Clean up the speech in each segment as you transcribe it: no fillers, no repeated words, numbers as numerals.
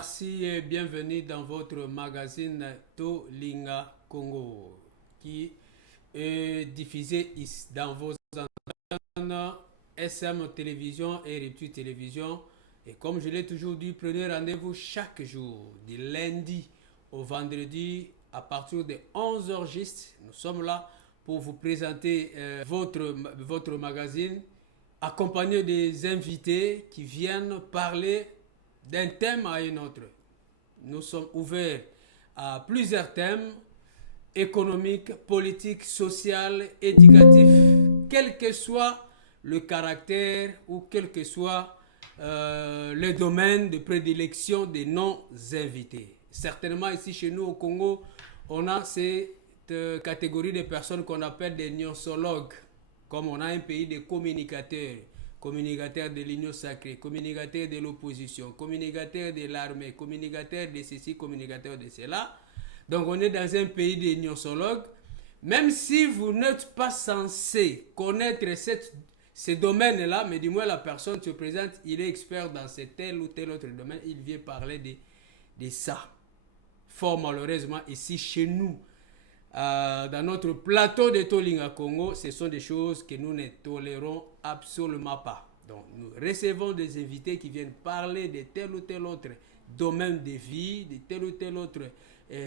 Merci et bienvenue dans votre magazine Tolinga Congo qui est diffusé dans vos antennes SM Télévision et Rupture Télévision. Et comme je l'ai toujours dit, prenez rendez-vous chaque jour, du lundi au vendredi à partir de 11h juste. Nous sommes là pour vous présenter votre magazine accompagné des invités qui viennent parler d'un thème à un autre. Nous sommes ouverts à plusieurs thèmes économiques, politiques, sociaux, éducatifs, quel que soit le caractère ou quel que soit le domaine de prédilection de nos invités. Certainement ici chez nous au Congo, on a cette catégorie de personnes qu'on appelle des gnosologues. Comme on a un pays de communicateurs, communicateurs de l'Union sacrée, communicateurs de l'opposition, communicateurs de l'armée, communicateurs de ceci, communicateurs de cela. Donc on est dans un pays de gnosologues. Même si vous n'êtes pas censé connaître ce domaine-là, mais du moins la personne se présente, il est expert dans tel ou tel autre domaine, il vient parler de ça. Fort malheureusement, ici chez nous, dans notre plateau de Tolinga Congo, ce sont des choses que nous ne tolérons absolument pas. Donc nous recevons des invités qui viennent parler de tel ou tel autre domaine de vie, de telle ou telle autre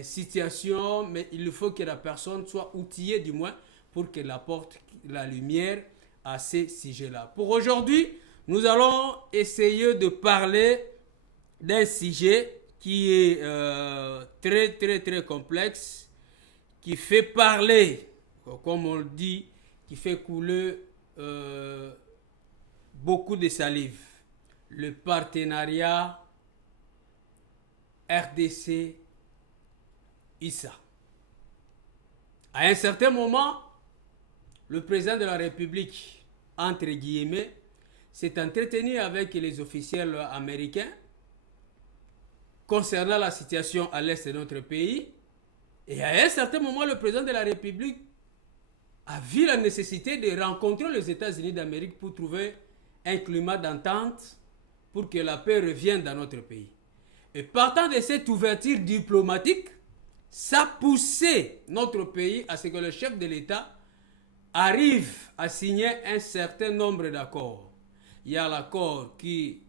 situation, mais il faut que la personne soit outillée du moins pour qu'elle apporte la lumière à ces sujets-là. Pour aujourd'hui, nous allons essayer de parler d'un sujet qui est très complexe, qui fait parler, comme on le dit, qui fait couler beaucoup de salive. Le partenariat RDC-ISA. À un certain moment, le président de la République, entre guillemets, s'est entretenu avec les officiels américains concernant la situation à l'est de notre pays. Et à un certain moment, le président de la République a vu la nécessité de rencontrer les États-Unis d'Amérique pour trouver un climat d'entente pour que la paix revienne dans notre pays. Et partant de cette ouverture diplomatique, ça poussait notre pays à ce que le chef de l'État arrive à signer un certain nombre d'accords. Il y a l'accord qui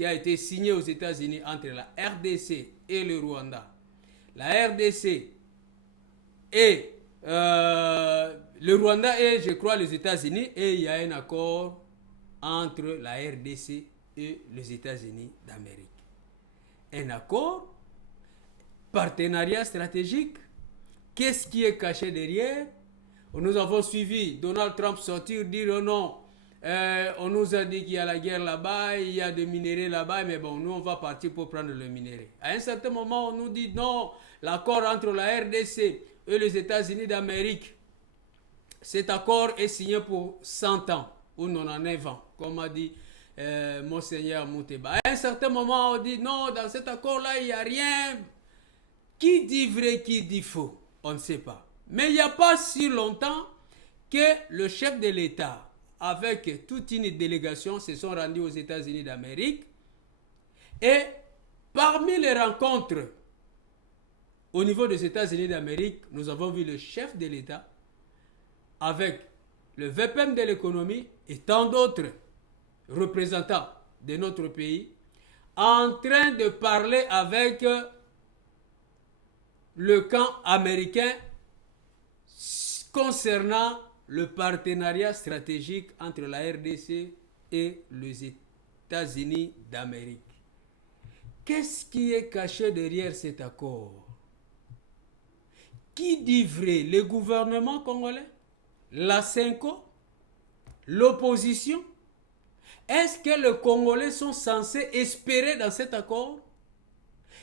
a été signé aux États-Unis entre la RDC et le Rwanda. La RDC et le Rwanda et, je crois, les États-Unis, et il y a un accord entre la RDC et les États-Unis d'Amérique. Un accord, partenariat stratégique. Qu'est-ce qui est caché derrière? Nous avons suivi Donald Trump sortir, dire non, on nous a dit qu'il y a la guerre là-bas, il y a des minéraux là-bas, mais bon, nous on va partir pour prendre le minerai. À un certain moment, on nous dit non, l'accord entre la RDC et les États-Unis d'Amérique, cet accord est signé pour 100 ans ou 99 ans, comme a dit Monseigneur Mouteba. À un certain moment, on dit non, dans cet accord-là, il n'y a rien. Qui dit vrai, qui dit faux? On ne sait pas. Mais il n'y a pas si longtemps que le chef de l'État, avec toute une délégation, se sont rendus aux États-Unis d'Amérique. Et parmi les rencontres au niveau des États-Unis d'Amérique, nous avons vu le chef de l'État avec le VPM de l'économie et tant d'autres représentants de notre pays en train de parler avec le camp américain concernant le partenariat stratégique entre la RDC et les États-Unis d'Amérique. Qu'est-ce qui est caché derrière cet accord? Qui dit vrai? Le gouvernement congolais? La CENCO? L'opposition? Est-ce que les Congolais sont censés espérer dans cet accord?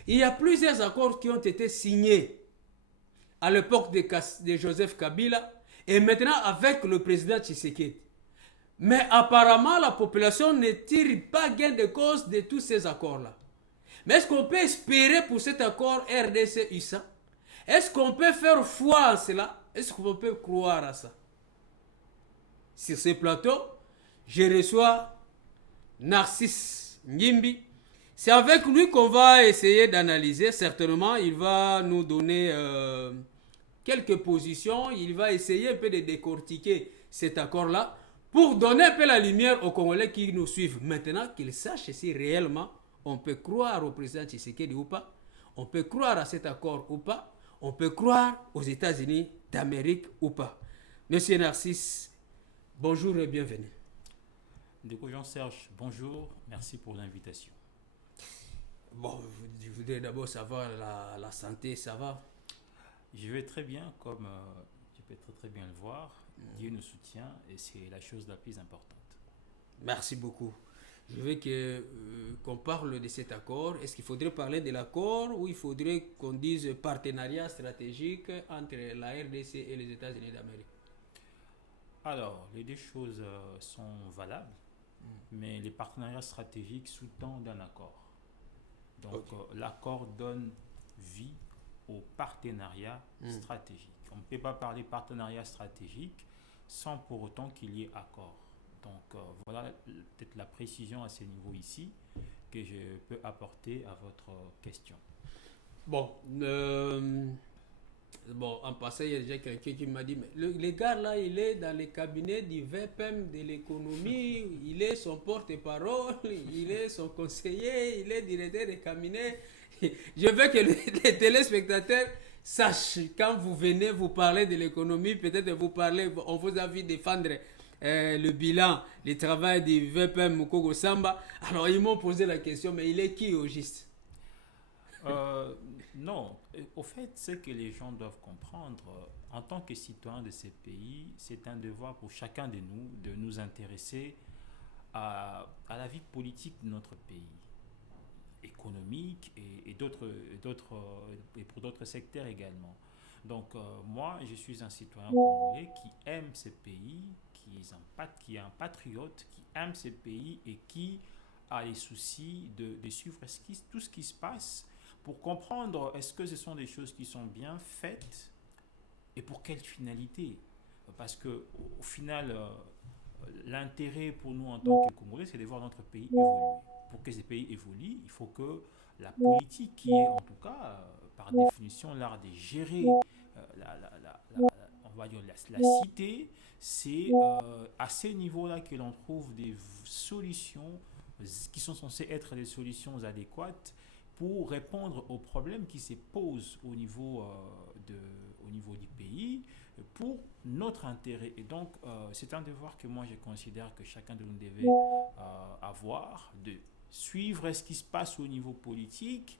Il y a plusieurs accords qui ont été signés à l'époque de Joseph Kabila et maintenant avec le président Tshisekedi. Mais apparemment, la population ne tire pas gain de cause de tous ces accords-là. Mais est-ce qu'on peut espérer pour cet accord RDC-USA? Est-ce qu'on peut faire foi en cela? Est-ce qu'on peut croire à ça? Sur ce plateau, je reçois Narcisse Ngimbi, C'est avec lui qu'on va essayer d'analyser. Certainement, il va nous donner quelques positions. Il va essayer un peu de décortiquer cet accord-là pour donner un peu la lumière aux Congolais qui nous suivent. Maintenant, qu'ils sachent si réellement on peut croire au président Tshisekedi ou pas, on peut croire à cet accord ou pas, on peut croire aux États-Unis d'Amérique ou pas. Monsieur Narcisse, bonjour et bienvenue. Déco Jean-Serge, bonjour, merci pour l'invitation. Bon, je voudrais d'abord savoir la santé, ça va? Je vais très bien, comme tu peux très bien le voir. Dieu nous soutient et c'est la chose la plus importante. Merci beaucoup. Je veux qu'on parle de cet accord. Est-ce qu'il faudrait parler de l'accord ou il faudrait qu'on dise partenariat stratégique entre la RDC et les États-Unis d'Amérique? Alors, les deux choses sont valables, mais les partenariats stratégiques sous-tendent un accord. Donc, Ok. l'accord donne vie au partenariat stratégique. On ne peut pas parler partenariat stratégique sans pour autant qu'il y ait accord. Donc, voilà peut-être la précision à ce niveau ici que je peux apporter à votre question. Bon, bon, en passant, il y a déjà quelqu'un qui m'a dit, mais le gars là, il est dans les cabinets du VPM de l'économie, il est son porte-parole, il est son conseiller, il est directeur des cabinets. Je veux que les téléspectateurs sachent, quand vous venez vous parler de l'économie, peut-être vous parlez, on vous a vu défendre le bilan, le travail du VPM Mukogo Samba. Alors ils m'ont posé la question, mais il est qui au juste? Euh, non, au fait, ce que les gens doivent comprendre, en tant que citoyens de ces pays, c'est un devoir pour chacun de nous nous intéresser à la vie politique de notre pays, économique et pour d'autres secteurs également. Donc, moi, je suis un citoyen congolais qui aime ce pays, qui est un patriote, qui aime ce pays et qui a les soucis de suivre tout ce qui se passe pour comprendre est-ce que ce sont des choses qui sont bien faites et pour quelle finalité. Parce que au final, l'intérêt pour nous en tant que Congolais, c'est de voir notre pays évoluer. Pour que ce pays évolue, il faut que la politique, qui est en tout cas, par définition, l'art de gérer, on va dire la cité, c'est à ces niveaux-là que l'on trouve des solutions qui sont censées être des solutions adéquates pour répondre aux problèmes qui se posent au niveau du pays pour notre intérêt. Et donc, c'est un devoir que moi je considère que chacun de nous devait avoir, de suivre ce qui se passe au niveau politique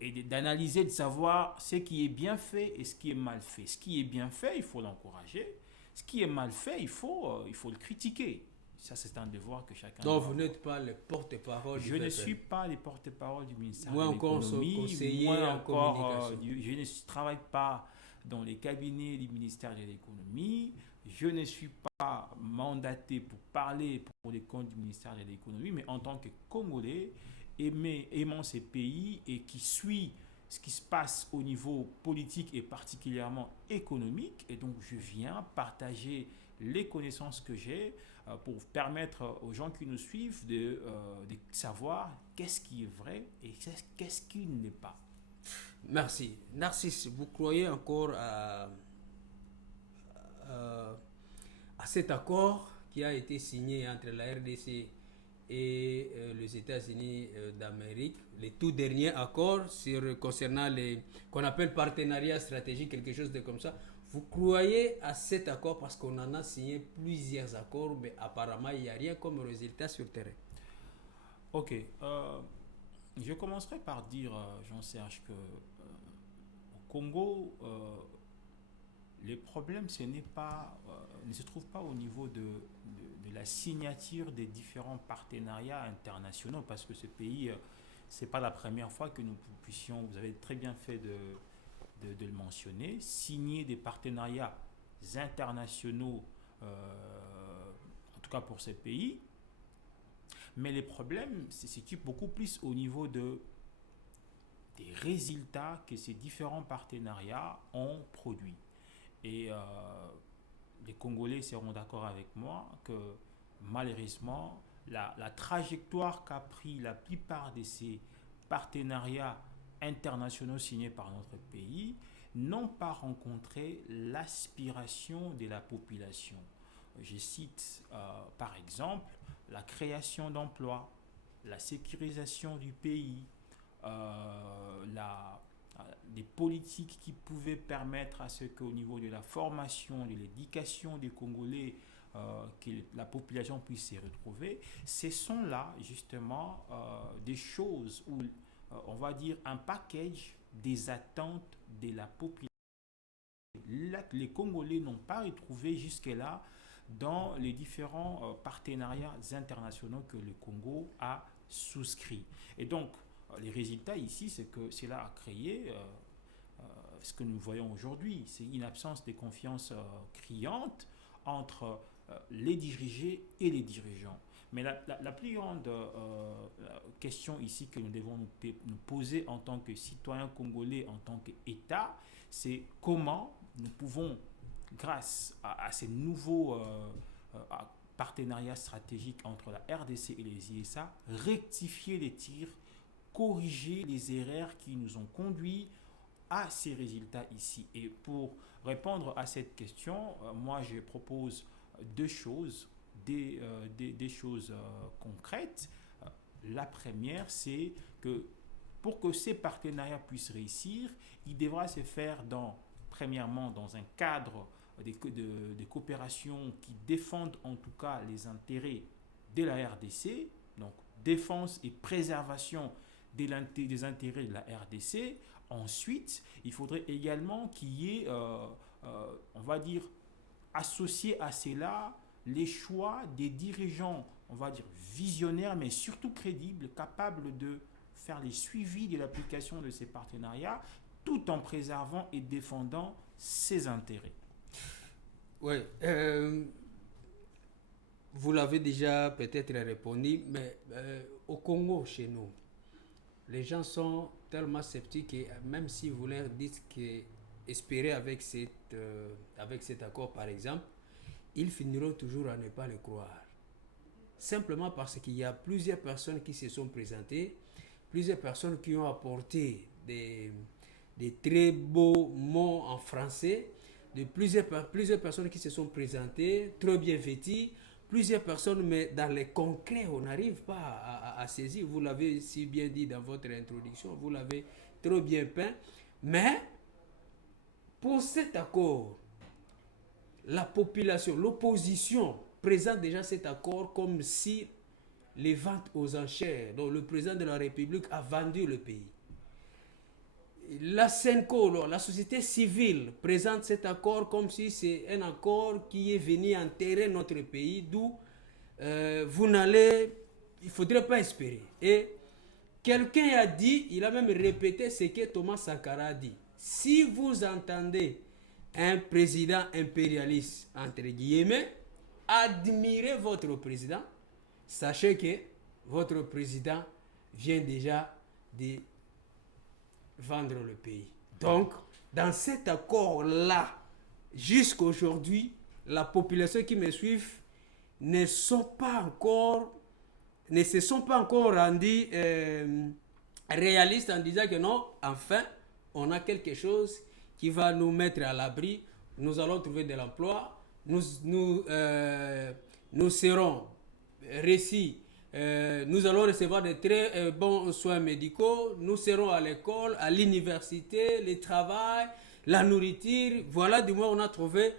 et d'analyser, de savoir ce qui est bien fait et ce qui est mal fait. Ce qui est bien fait, il faut l'encourager. Ce qui est mal fait, il faut le critiquer. Ça, c'est un devoir que chacun Donc doit vous avoir. n'êtes pas le porte-parole du Je ne VPN. suis pas le porte-parole du ministère Moi de encore son l'économie, conseiller moi en encore, communication. je ne travaille pas dans les cabinets du ministère de l'économie, je ne suis pas mandaté pour parler pour les comptes du ministère de l'économie, mais en tant que Congolais, aimant ces pays et qui suit ce qui se passe au niveau politique et particulièrement économique, et donc je viens partager les connaissances que j'ai pour permettre aux gens qui nous suivent de savoir qu'est-ce qui est vrai et qu'est-ce qui n'est pas. Merci. Narcisse, vous croyez encore à cet accord qui a été signé entre la RDC et les États-Unis d'Amérique, les tout derniers accords concernant les qu'on appelle partenariat stratégique, quelque chose de comme ça. Vous croyez à cet accord parce qu'on en a signé plusieurs accords, mais apparemment il n'y a rien comme résultat sur terrain. Ok, je commencerai par dire, Jean-Serge, que au Congo, les problèmes ne se trouvent pas au niveau de la signature des différents partenariats internationaux, parce que ce pays, c'est pas la première fois que nous puissions, vous avez très bien fait de le mentionner, signer des partenariats internationaux, en tout cas pour ces pays. Mais les problèmes se situent beaucoup plus au niveau des résultats que ces différents partenariats ont produits. Et les Congolais seront d'accord avec moi que malheureusement, la trajectoire qu'a pris la plupart de ces partenariats internationaux signés par notre pays n'ont pas rencontré l'aspiration de la population. Je cite par exemple la création d'emplois, la sécurisation du pays, des politiques qui pouvaient permettre à ce qu'au niveau de la formation, de l'éducation des Congolais, que la population puisse s'y retrouver. Ce sont là justement des choses où, on va dire, un package des attentes de la population. Les Congolais n'ont pas retrouvé jusque-là dans les différents partenariats internationaux que le Congo a souscrits. Et donc, les résultats ici, c'est que cela a créé ce que nous voyons aujourd'hui. C'est une absence de confiance criante entre les dirigés et les dirigeants. Mais la plus grande question ici que nous devons nous poser en tant que citoyens congolais, en tant qu'État, c'est comment nous pouvons, grâce à ces nouveaux partenariats stratégiques entre la RDC et les ISA, rectifier les tirs, corriger les erreurs qui nous ont conduits à ces résultats ici. Et pour répondre à cette question, moi je propose deux choses, des choses concrètes. La première, c'est que pour que ces partenariats puissent réussir, il devra se faire premièrement dans un cadre de coopération qui défendent en tout cas les intérêts de la RDC, donc défense et préservation des intérêts de la RDC. Ensuite, il faudrait également qu'il y ait, on va dire, associé à cela, les choix des dirigeants, on va dire, visionnaires, mais surtout crédibles, capables de faire les suivis de l'application de ces partenariats, tout en préservant et défendant ses intérêts. Oui, vous l'avez déjà peut-être répondu, mais au Congo, chez nous, les gens sont tellement sceptiques et même si vous leur dites qu'espérer avec cet accord, par exemple, ils finiront toujours à ne pas le croire. Simplement parce qu'il y a plusieurs personnes qui se sont présentées, plusieurs personnes qui ont apporté des très beaux mots en français, de plusieurs personnes qui se sont présentées, très bien vêtues, plusieurs personnes, mais dans les concrets, on n'arrive pas à saisir. Vous l'avez si bien dit dans votre introduction, vous l'avez trop bien peint. Mais pour cet accord, la population, l'opposition présente déjà cet accord comme si les ventes aux enchères, dont le président de la République a vendu le pays. La SENCO, la société civile, présente cet accord comme si c'est un accord qui est venu enterrer notre pays, d'où il ne faudrait pas espérer. Et quelqu'un a dit, il a même répété ce que Thomas Sankara a dit. Si vous entendez un président impérialiste, entre guillemets, admirez votre président, sachez que votre président vient déjà de vendre le pays. Donc, dans cet accord-là, jusqu'aujourd'hui, la population qui me suit ne se sont pas encore rendus réalistes en disant que non, enfin, on a quelque chose qui va nous mettre à l'abri, nous allons trouver de l'emploi, nous serons réussis. Nous allons recevoir de très bons soins médicaux, nous serons à l'école, à l'université, le travail, la nourriture. Voilà, du moins, on a trouvé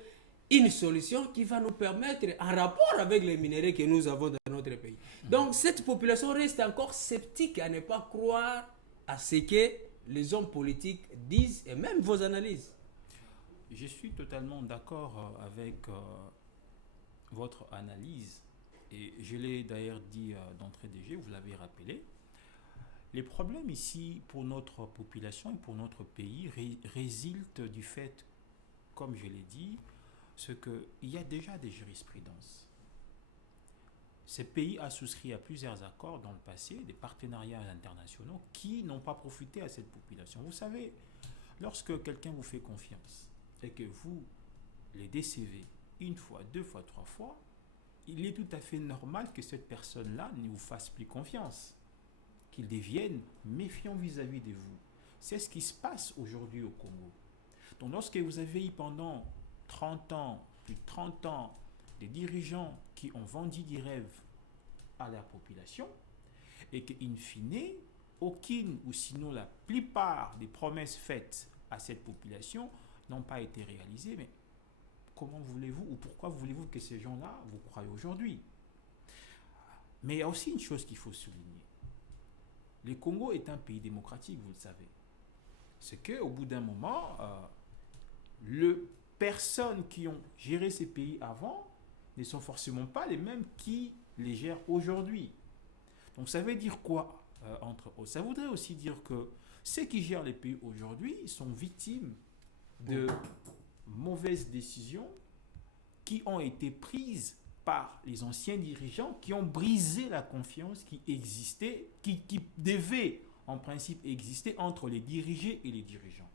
une solution qui va nous permettre, en rapport avec les minéraux que nous avons dans notre pays. Donc, cette population reste encore sceptique à ne pas croire à ce que les hommes politiques disent et même vos analyses. Je suis totalement d'accord avec votre analyse. Et je l'ai d'ailleurs dit d'entrée de jeu, vous l'avez rappelé. Les problèmes ici pour notre population et pour notre pays résultent du fait, comme je l'ai dit, qu'il y a déjà des jurisprudences. Ce pays a souscrit à plusieurs accords dans le passé, des partenariats internationaux qui n'ont pas profité à cette population. Vous savez, lorsque quelqu'un vous fait confiance et que vous les décevez une fois, deux fois, trois fois, il est tout à fait normal que cette personne-là ne vous fasse plus confiance, qu'il devienne méfiant vis-à-vis de vous. C'est ce qui se passe aujourd'hui au Congo. Donc lorsque vous avez eu pendant 30 ans, plus de 30 ans, des dirigeants qui ont vendu des rêves à la population et qu'in fine, aucune ou sinon la plupart des promesses faites à cette population n'ont pas été réalisées, mais comment voulez-vous ou pourquoi voulez-vous que ces gens-là vous croient aujourd'hui? Mais il y a aussi une chose qu'il faut souligner. Le Congo est un pays démocratique, vous le savez. C'est qu'au bout d'un moment, les personnes qui ont géré ces pays avant ne sont forcément pas les mêmes qui les gèrent aujourd'hui. Donc ça veut dire quoi entre autres? Ça voudrait aussi dire que ceux qui gèrent les pays aujourd'hui sont victimes de mauvaises décisions qui ont été prises par les anciens dirigeants qui ont brisé la confiance qui existait, qui devait en principe exister entre les dirigés et les dirigeants.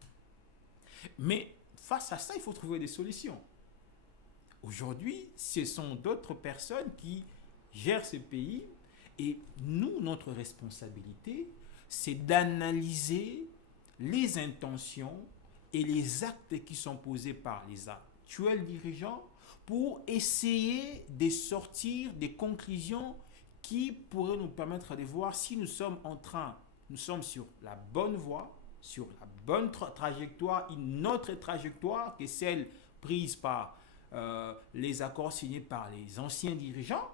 Mais face à ça, il faut trouver des solutions. Aujourd'hui, ce sont d'autres personnes qui gèrent ces pays et nous, notre responsabilité, c'est d'analyser les intentions et les actes qui sont posés par les actuels dirigeants pour essayer de sortir des conclusions qui pourraient nous permettre de voir si nous sommes sur la bonne voie, sur la bonne trajectoire, une autre trajectoire que celle prise par les accords signés par les anciens dirigeants,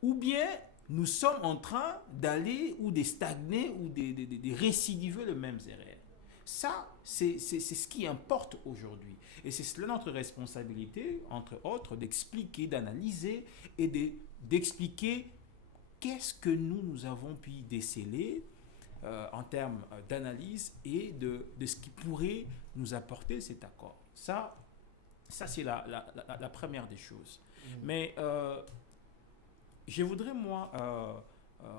ou bien nous sommes en train d'aller ou de stagner ou de récidiver les mêmes erreurs. Ça, c'est ce qui importe aujourd'hui. Et c'est cela notre responsabilité, entre autres, d'expliquer, d'analyser et d'expliquer qu'est-ce que nous avons pu déceler en termes d'analyse et de ce qui pourrait nous apporter cet accord. Ça c'est la première des choses. Mais je voudrais, moi,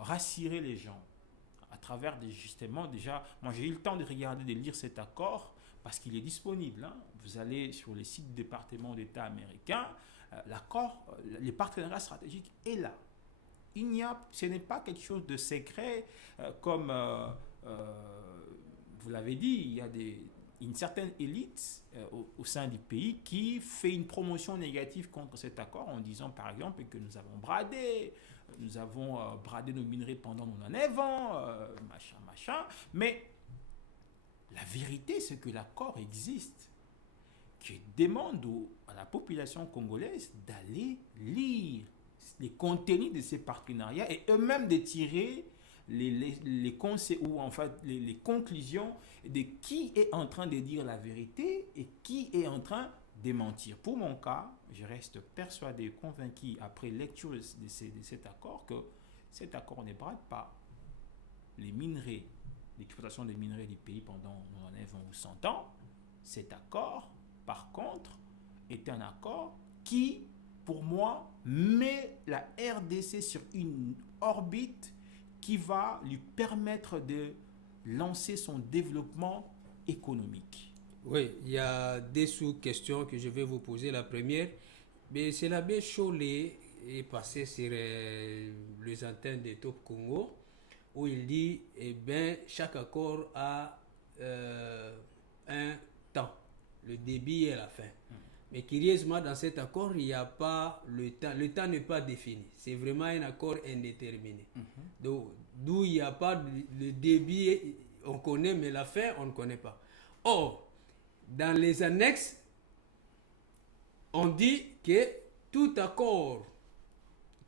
rassurer les gens à travers justement, déjà, moi j'ai eu le temps de regarder, de lire cet accord parce qu'il est disponible. Hein. Vous allez sur les sites du département d'État américain, l'accord, le partenariat stratégique est là. Ce n'est pas quelque chose de secret comme vous l'avez dit, il y a une certaine élite au sein du pays qui fait une promotion négative contre cet accord en disant par exemple que nous avons bradé nos minerais pendant nos 9 ans, machin. Mais la vérité, c'est que l'accord existe, qui demande à la population congolaise d'aller lire les contenus de ces partenariats et eux-mêmes de tirer les conseils ou en fait les conclusions de qui est en train de dire la vérité et qui est en train de mentir. Pour mon cas, je reste persuadé, convaincu après lecture de cet accord que cet accord ne brade pas les minerais, l'exploitation des minerais du pays pendant 9 ans ou 100 ans. Cet accord, par contre, est un accord qui, pour moi, met la RDC sur une orbite qui va lui permettre de lancer son développement économique. Oui, il y a des sous-questions que je vais vous poser. La première, mais c'est l'abbé Chollet est passé sur les antennes de Top Congo où il dit, chaque accord a un temps, le début et la fin. Mais curieusement, dans cet accord, il n'y a pas le temps. Le temps n'est pas défini. C'est vraiment un accord indéterminé. Donc, d'où il n'y a pas le début, on connaît, mais la fin, on ne connaît pas. Or, dans les annexes, on dit que tout accord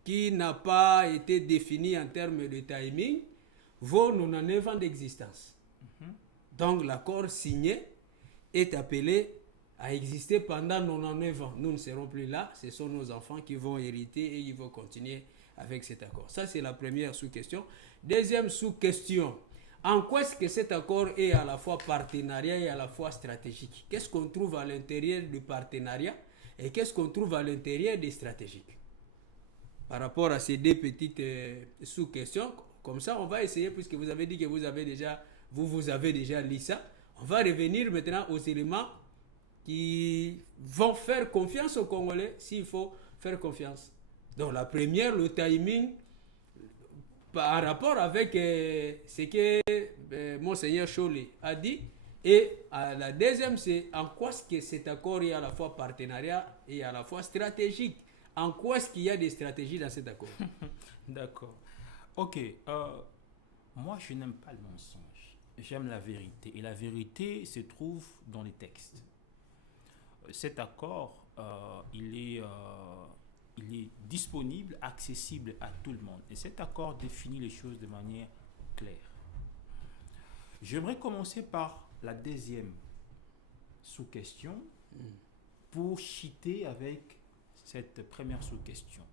qui n'a pas été défini en termes de timing vaut 99 ans d'existence. Donc, l'accord signé est appelé à exister pendant 99 ans. Nous ne serons plus là, ce sont nos enfants qui vont hériter et ils vont continuer avec cet accord. Ça, c'est la première sous-question. Deuxième sous-question, en quoi est-ce que cet accord est à la fois partenariat et à la fois stratégique? Qu'est-ce qu'on trouve à l'intérieur du partenariat et qu'est-ce qu'on trouve à l'intérieur des stratégiques? Par rapport à ces deux petites sous-questions, comme ça, on va essayer, puisque vous avez dit que vous avez déjà lu ça, on va revenir maintenant aux éléments qui vont faire confiance aux Congolais s'il faut faire confiance Donc la première, le timing, par rapport avec ce que Monseigneur Chollet a dit. Et la deuxième, c'est en quoi est-ce que cet accord est à la fois partenariat et à la fois stratégique. En quoi est-ce qu'il y a des stratégies dans cet accord? D'accord. Ok. Moi, je n'aime pas le mensonge. J'aime la vérité. Et la vérité se trouve dans les textes. Cet accord, il est disponible, accessible à tout le monde. Et cet accord définit les choses de manière claire. J'aimerais commencer par la deuxième sous-question pour chiter avec cette première sous-question.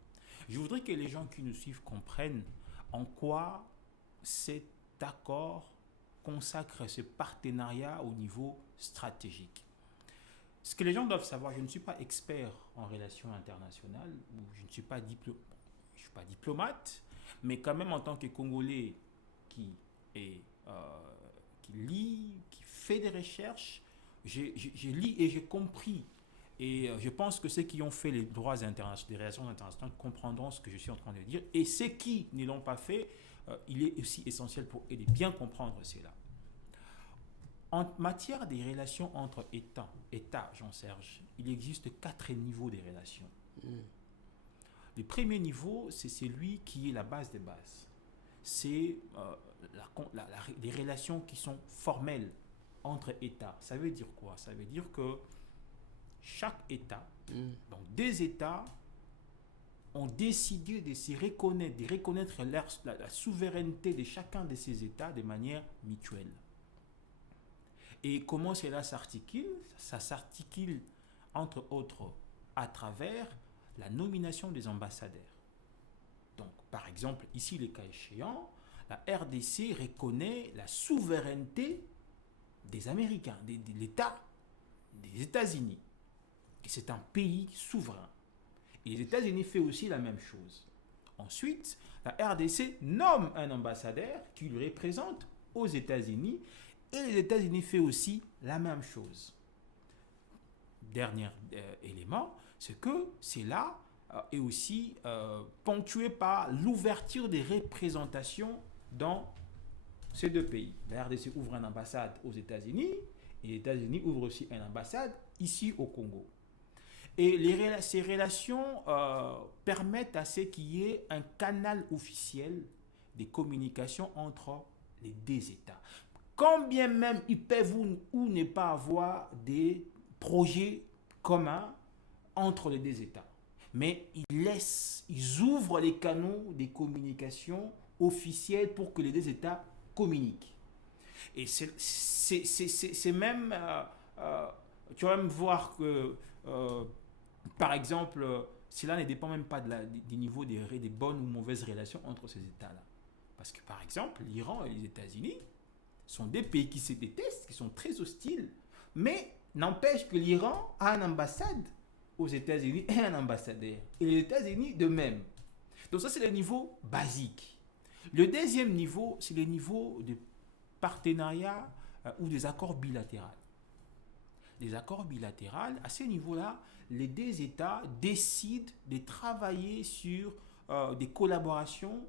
Je voudrais que les gens qui nous suivent comprennent en quoi cet accord consacre ce partenariat au niveau stratégique. Ce que les gens doivent savoir, je ne suis pas expert en relations internationales, ou je ne suis pas, diplomate, mais quand même en tant que Congolais qui lit, qui fait des recherches, j'ai lu et j'ai compris. Et je pense que ceux qui ont fait les droits internationaux, les relations internationales comprendront ce que je suis en train de dire. Et ceux qui ne l'ont pas fait, il est aussi essentiel pour eux de bien comprendre cela. En matière des relations entre États, Jean-Serge, il existe 4 niveaux de relations. Le premier niveau, c'est celui qui est la base des bases. C'est les relations qui sont formelles entre États. Ça veut dire quoi? Ça veut dire que chaque État, donc des États, ont décidé de se reconnaître, de reconnaître la souveraineté de chacun de ces États de manière mutuelle. Et comment cela s'articule? Ça s'articule, entre autres, à travers la nomination des ambassadeurs. Donc, par exemple, ici, le cas échéant, la RDC reconnaît la souveraineté des Américains, de l'État des États-Unis. Et c'est un pays souverain. Et les États-Unis font aussi la même chose. Ensuite, la RDC nomme un ambassadeur qui le représente aux États-Unis. Et les États-Unis font aussi la même chose. Dernier élément, c'est que cela est aussi ponctué par l'ouverture des représentations dans ces deux pays. La RDC ouvre une ambassade aux États-Unis et les États-Unis ouvrent aussi une ambassade ici au Congo. Et ces relations permettent à ce qu'il y ait un canal officiel de communication entre les deux États. Quand bien même ils peuvent ou ne pas avoir des projets communs entre les deux États. Mais ils ouvrent les canaux de communication officiels pour que les deux États communiquent. Et c'est même... tu vas même voir que, par exemple, cela ne dépend même pas du niveau des bonnes ou mauvaises relations entre ces États-là. Parce que, par exemple, l'Iran et les États-Unis sont des pays qui se détestent, qui sont très hostiles, mais n'empêche que l'Iran a une ambassade aux États-Unis et un ambassadeur. Et les États-Unis de même. Donc ça, c'est le niveau basique. Le deuxième niveau, c'est le niveau de partenariat ou des accords bilatéraux. Les accords bilatéraux, à ce niveau-là, les deux États décident de travailler sur des collaborations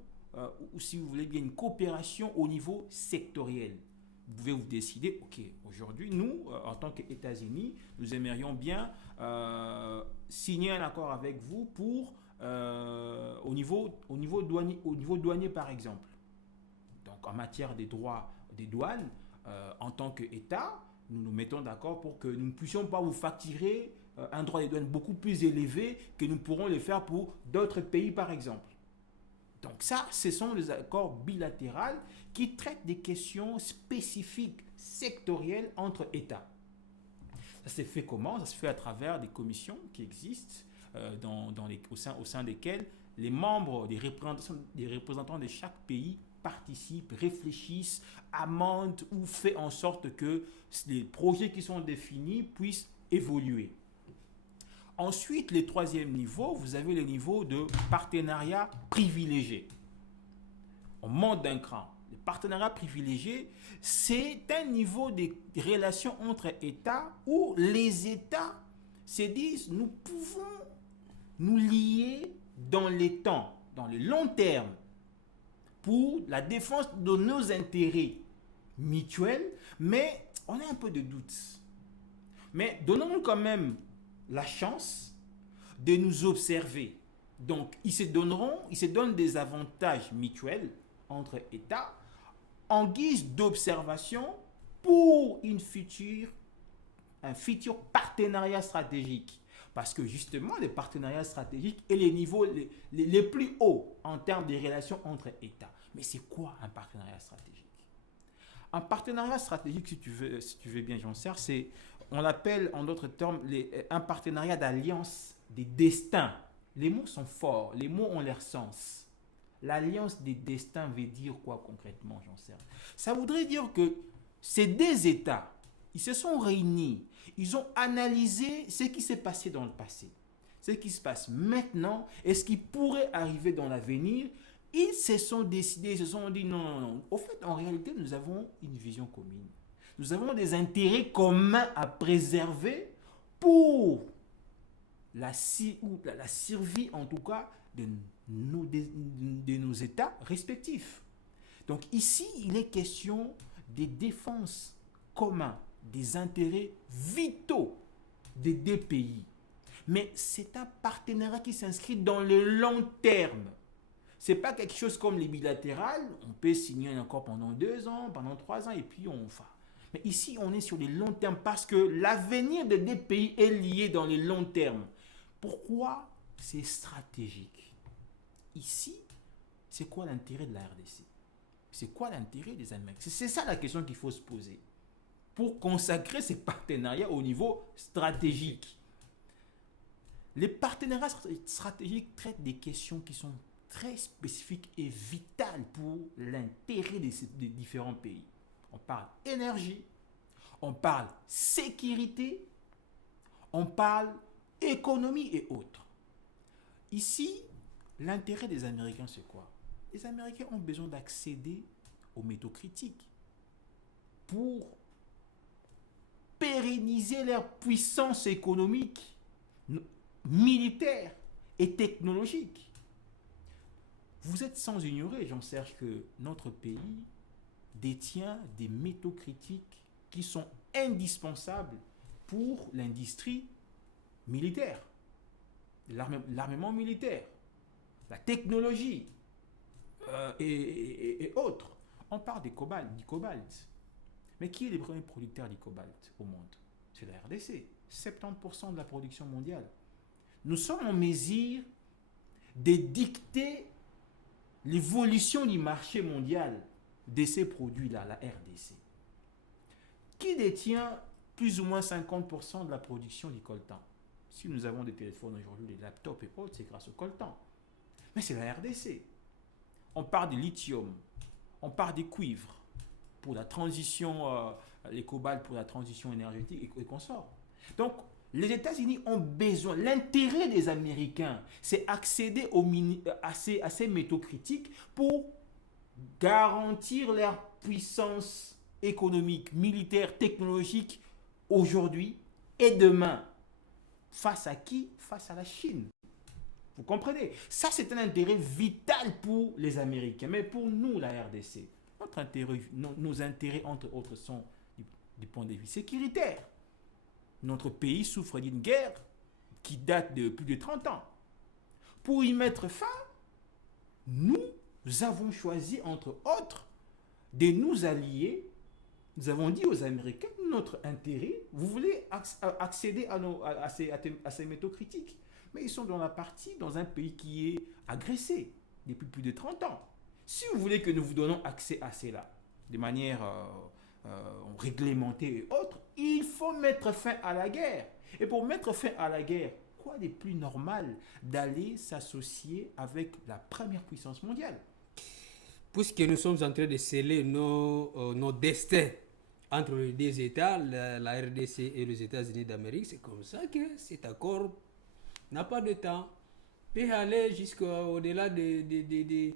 ou si vous voulez bien une coopération au niveau sectoriel. Vous pouvez vous décider, ok, aujourd'hui, nous, en tant qu'États-Unis, nous aimerions bien signer un accord avec vous pour, au niveau douanier, par exemple. Donc, en matière des droits des douanes, en tant qu'État, nous nous mettons d'accord pour que nous ne puissions pas vous facturer un droit des douanes beaucoup plus élevé que nous pourrons le faire pour d'autres pays, par exemple. Donc ça, ce sont les accords bilatéraux qui traitent des questions spécifiques, sectorielles entre États. Ça se fait comment? Ça se fait à travers des commissions qui existent au sein desquelles les membres, des représentants de chaque pays participent, réfléchissent, amendent ou font en sorte que les projets qui sont définis puissent évoluer. Ensuite, le troisième niveau, vous avez le niveau de partenariat privilégié. On monte d'un cran. Le partenariat privilégié, c'est un niveau de relations entre États où les États se disent nous pouvons nous lier dans les temps, dans le long terme, pour la défense de nos intérêts mutuels, mais on a un peu de doute. Mais donnons-nous quand même la chance de nous observer. Donc, ils se donnent des avantages mutuels entre États en guise d'observation pour un futur partenariat stratégique. Parce que justement, les partenariats stratégiques est les niveaux les plus hauts en termes de relations entre États. Mais c'est quoi un partenariat stratégique? Un partenariat stratégique, si tu veux bien, Jean-Serge, on l'appelle en d'autres termes un partenariat d'alliance des destins. Les mots sont forts, les mots ont leur sens. L'alliance des destins veut dire quoi concrètement, Jean-Serge? Ça voudrait dire que ces deux États, ils se sont réunis, ils ont analysé ce qui s'est passé dans le passé, ce qui se passe maintenant et ce qui pourrait arriver dans l'avenir. Ils se sont décidés, ils se sont dit non. Au fait, en réalité, nous avons une vision commune. Nous avons des intérêts communs à préserver pour la survie, en tout cas, de nos États respectifs. Donc ici, il est question des défenses communes, des intérêts vitaux des deux pays. Mais c'est un partenariat qui s'inscrit dans le long terme. Ce n'est pas quelque chose comme les bilatérales, on peut signer un accord pendant 2 ans, pendant 3 ans, et puis on va. Mais ici, on est sur le long terme parce que l'avenir des deux pays est lié dans le long terme. Pourquoi? C'est stratégique. Ici, c'est quoi l'intérêt de la RDC? C'est quoi l'intérêt des Américains? C'est ça la question qu'il faut se poser pour consacrer ces partenariats au niveau stratégique. Les partenariats stratégiques traitent des questions qui sont très spécifiques et vitales pour l'intérêt des différents pays. On parle énergie, on parle sécurité, on parle économie et autres. Ici, l'intérêt des Américains, c'est quoi? Les Américains ont besoin d'accéder aux métaux critiques pour pérenniser leur puissance économique, militaire et technologique. Vous êtes sans ignorer, Jean-Serge, que notre pays détient des métaux critiques qui sont indispensables pour l'industrie militaire, l'armement militaire, la technologie et autres. On parle du cobalt. Mais qui est le premier producteur du cobalt au monde? C'est la RDC. 70% de la production mondiale. Nous sommes en mesure de dicter l'évolution du marché mondial de ces produits-là, la RDC. Qui détient plus ou moins 50% de la production du coltan? Si nous avons des téléphones aujourd'hui, des laptops et autres, c'est grâce au coltan. Mais c'est la RDC. On parle de lithium, on parle de cuivre pour la transition, les cobalt pour la transition énergétique et consorts. Donc, les États-Unis ont besoin, l'intérêt des Américains, c'est accéder à ces métaux critiques pour garantir leur puissance économique, militaire, technologique aujourd'hui et demain. Face à qui? Face à la Chine. Vous comprenez? Ça, c'est un intérêt vital pour les Américains. Mais pour nous, la RDC, nos intérêts, entre autres, sont du point de vue sécuritaire. Notre pays souffre d'une guerre qui date de plus de 30 ans. Pour y mettre fin, nous avons choisi, entre autres, de nous allier. Nous avons dit aux Américains, notre intérêt, vous voulez accéder à ces métaux critiques. Mais ils sont dans un pays qui est agressé depuis plus de 30 ans. Si vous voulez que nous vous donnons accès à cela, de manière réglementée et autres, il faut mettre fin à la guerre. Et pour mettre fin à la guerre, quoi de plus normal d'aller s'associer avec la première puissance mondiale? Puisque nous sommes en train de sceller nos destins entre les deux États, la RDC et les États-Unis d'Amérique, c'est comme ça que cet accord n'a pas de temps, peut aller jusqu'au-delà de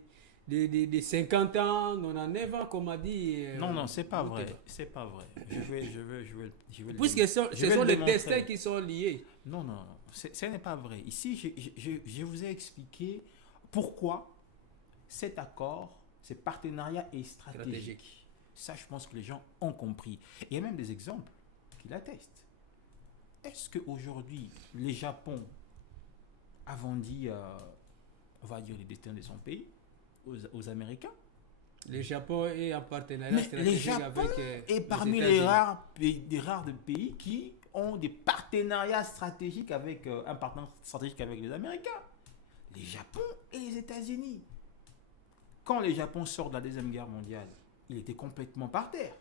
de 50 ans, 99 ans, comme a dit. Non, c'est pas vrai. Bouteba. C'est pas vrai. Je vais Puisque je ce vais sont le les démontrer. destins qui sont liés. Non. Ce n'est pas vrai. Ici, je vous ai expliqué pourquoi cet accord, ce partenariat est stratégique. Stratégique. Ça, je pense que les gens ont compris. Il y a même des exemples qui l'attestent. Est-ce qu'aujourd'hui, les Japon a vendu, on va dire, les destins de son pays aux Américains? Le Japon est en partenariat Mais le stratégique Japon avec est parmi les rares de pays qui ont des partenariats stratégiques avec un partenaire stratégique avec les Américains. Les Japon et les États-Unis. Quand le Japon sort de la Deuxième Guerre mondiale, il était complètement par terre,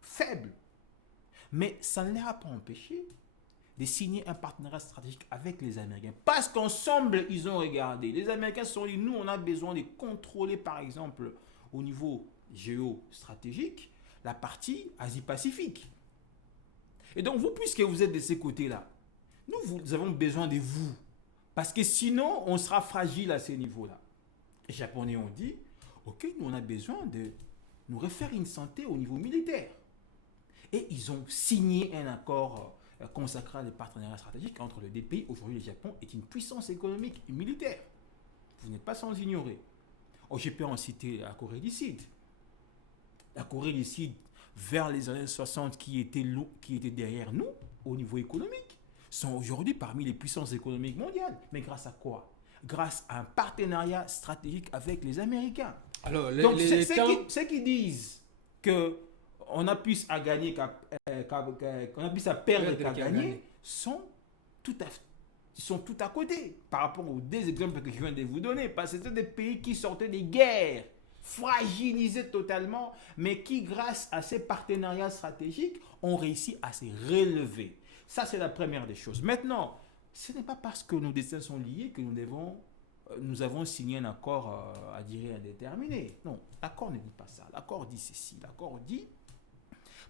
faible. Mais ça ne les a pas empêchés de signer un partenariat stratégique avec les Américains. Parce qu'ensemble, ils ont regardé. Les Américains se sont dit, nous, on a besoin de contrôler, par exemple, au niveau géostratégique, la partie Asie-Pacifique. Et donc, vous, puisque vous êtes de ces côtés-là, nous avons besoin de vous. Parce que sinon, on sera fragile à ces niveaux-là. Les Japonais ont dit, ok, nous, on a besoin de nous refaire une santé au niveau militaire. Et ils ont signé un accord consacré à des partenariats stratégiques entre les deux pays. Aujourd'hui, le Japon est une puissance économique et militaire. Vous n'êtes pas sans ignorer. Je peux en citer la Corée du Sud. La Corée du Sud, vers les années 60, qui était derrière nous au niveau économique, sont aujourd'hui parmi les puissances économiques mondiales. Mais grâce à quoi? Grâce à un partenariat stratégique avec les Américains. Alors, Donc, ceux qui disent qu'on a plus à gagner qu'on a plus à perdre qu'à gagner sont tout à côté par rapport aux deux exemples que je viens de vous donner. Parce que c'était des pays qui sortaient des guerres, fragilisés totalement, mais qui, grâce à ces partenariats stratégiques, ont réussi à se relever. Ça, c'est la première des choses. Maintenant, ce n'est pas parce que nos destins sont liés que nous avons signé un accord à durée indéterminée. Non, l'accord ne dit pas ça. L'accord dit ceci. L'accord dit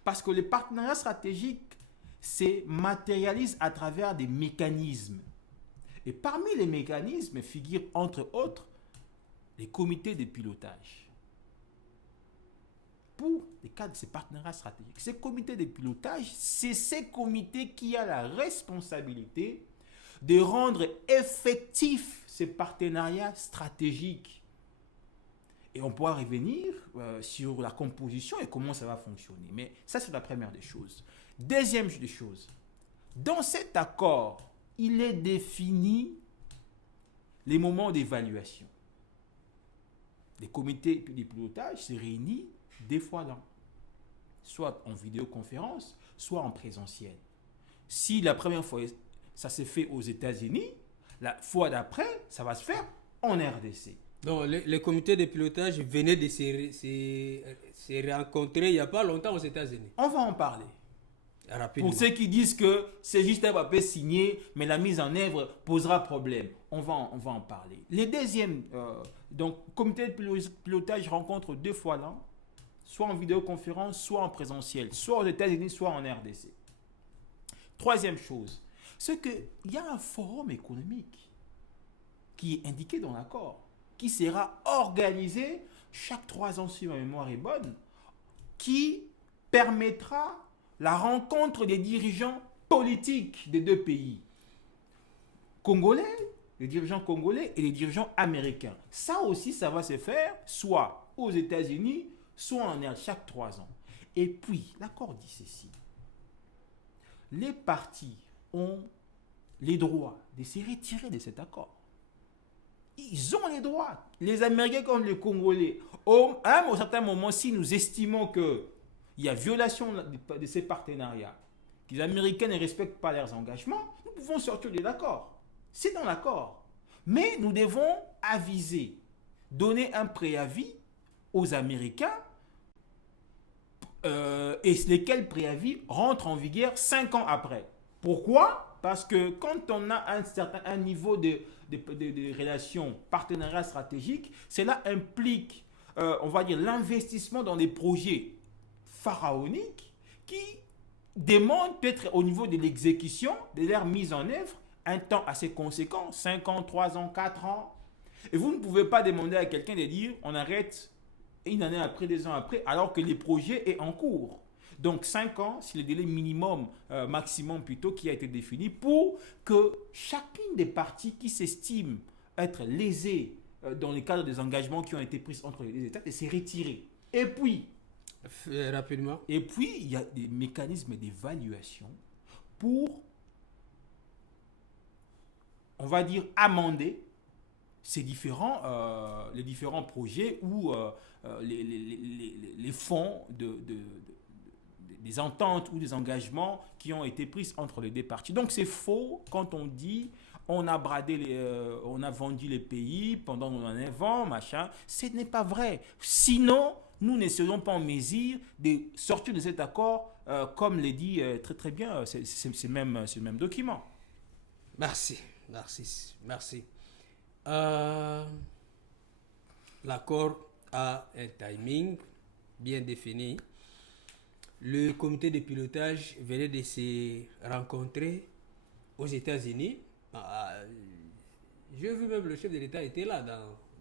parce que les partenariats stratégiques se matérialisent à travers des mécanismes. Et parmi les mécanismes figurent entre autres les comités de pilotage. Pour le cadre de ces partenariats stratégiques, ces comités de pilotage, c'est ces comités qui ont la responsabilité de rendre effectifs ces partenariats stratégiques. Et on pourra revenir sur la composition et comment ça va fonctionner. Mais ça, c'est la première des choses. Deuxième des choses, dans cet accord, il est défini les moments d'évaluation. Les comités de pilotage se réunissent 2 fois l'an, soit en vidéoconférence, soit en présentiel. Si la première fois, ça s'est fait aux États-Unis, la fois d'après, ça va se faire en RDC. Donc, les comités de pilotage venaient de se rencontrer il n'y a pas longtemps aux États-Unis. On va en parler. Rapidement. Pour ceux qui disent que c'est juste un papier signé, mais la mise en œuvre posera problème. On va en parler. Les deuxièmes, donc, comité de pilotage rencontre 2 fois l'an, soit en vidéoconférence, soit en présentiel, soit aux États-Unis, soit en RDC. Troisième chose, c'est qu'il y a un forum économique qui est indiqué dans l'accord, qui sera organisé chaque 3 ans, si ma mémoire est bonne, qui permettra la rencontre des dirigeants politiques des 2 pays. Congolais, les dirigeants congolais et les dirigeants américains. Ça aussi, ça va se faire soit aux États-Unis, soit en RDC chaque 3 ans. Et puis, l'accord dit ceci. Les partis ont les droits de se retirer de cet accord. Ils ont les droits. Les Américains comme les Congolais. À un certain moment, si nous estimons qu'il y a violation de ces partenariats, que les Américains ne respectent pas leurs engagements, nous pouvons sortir de l'accord. C'est dans l'accord. Mais nous devons aviser, donner un préavis aux Américains et lesquels préavis rentrent en vigueur 5 ans après. Pourquoi? Parce que quand on a un niveau de relations, partenariat stratégique, cela implique, on va dire, l'investissement dans des projets pharaoniques qui demandent peut-être au niveau de l'exécution, de leur mise en œuvre, un temps assez conséquent, 5 ans, 3 ans, 4 ans. Et vous ne pouvez pas demander à quelqu'un de dire on arrête une année après, 2 ans après, alors que le projet est en cours. Donc 5 ans, c'est le délai minimum, maximum plutôt, qui a été défini pour que chacune des parties qui s'estime être lésée dans le cadre des engagements qui ont été pris entre les États de se retirer. Et puis, Rapidement. il y a des mécanismes d'évaluation pour, on va dire, amender les différents projets ou les fonds des ententes ou des engagements qui ont été pris entre les deux parties. Donc c'est faux quand on dit on a on a vendu les pays pendant qu'on en est vent, machin. Ce n'est pas vrai. Sinon, nous ne serions pas en mesure de sortir de cet accord, comme le dit très très bien ce même document. Merci. L'accord a un timing bien défini. Le comité de pilotage venait de se rencontrer aux États-Unis. J'ai vu même le chef de l'État était là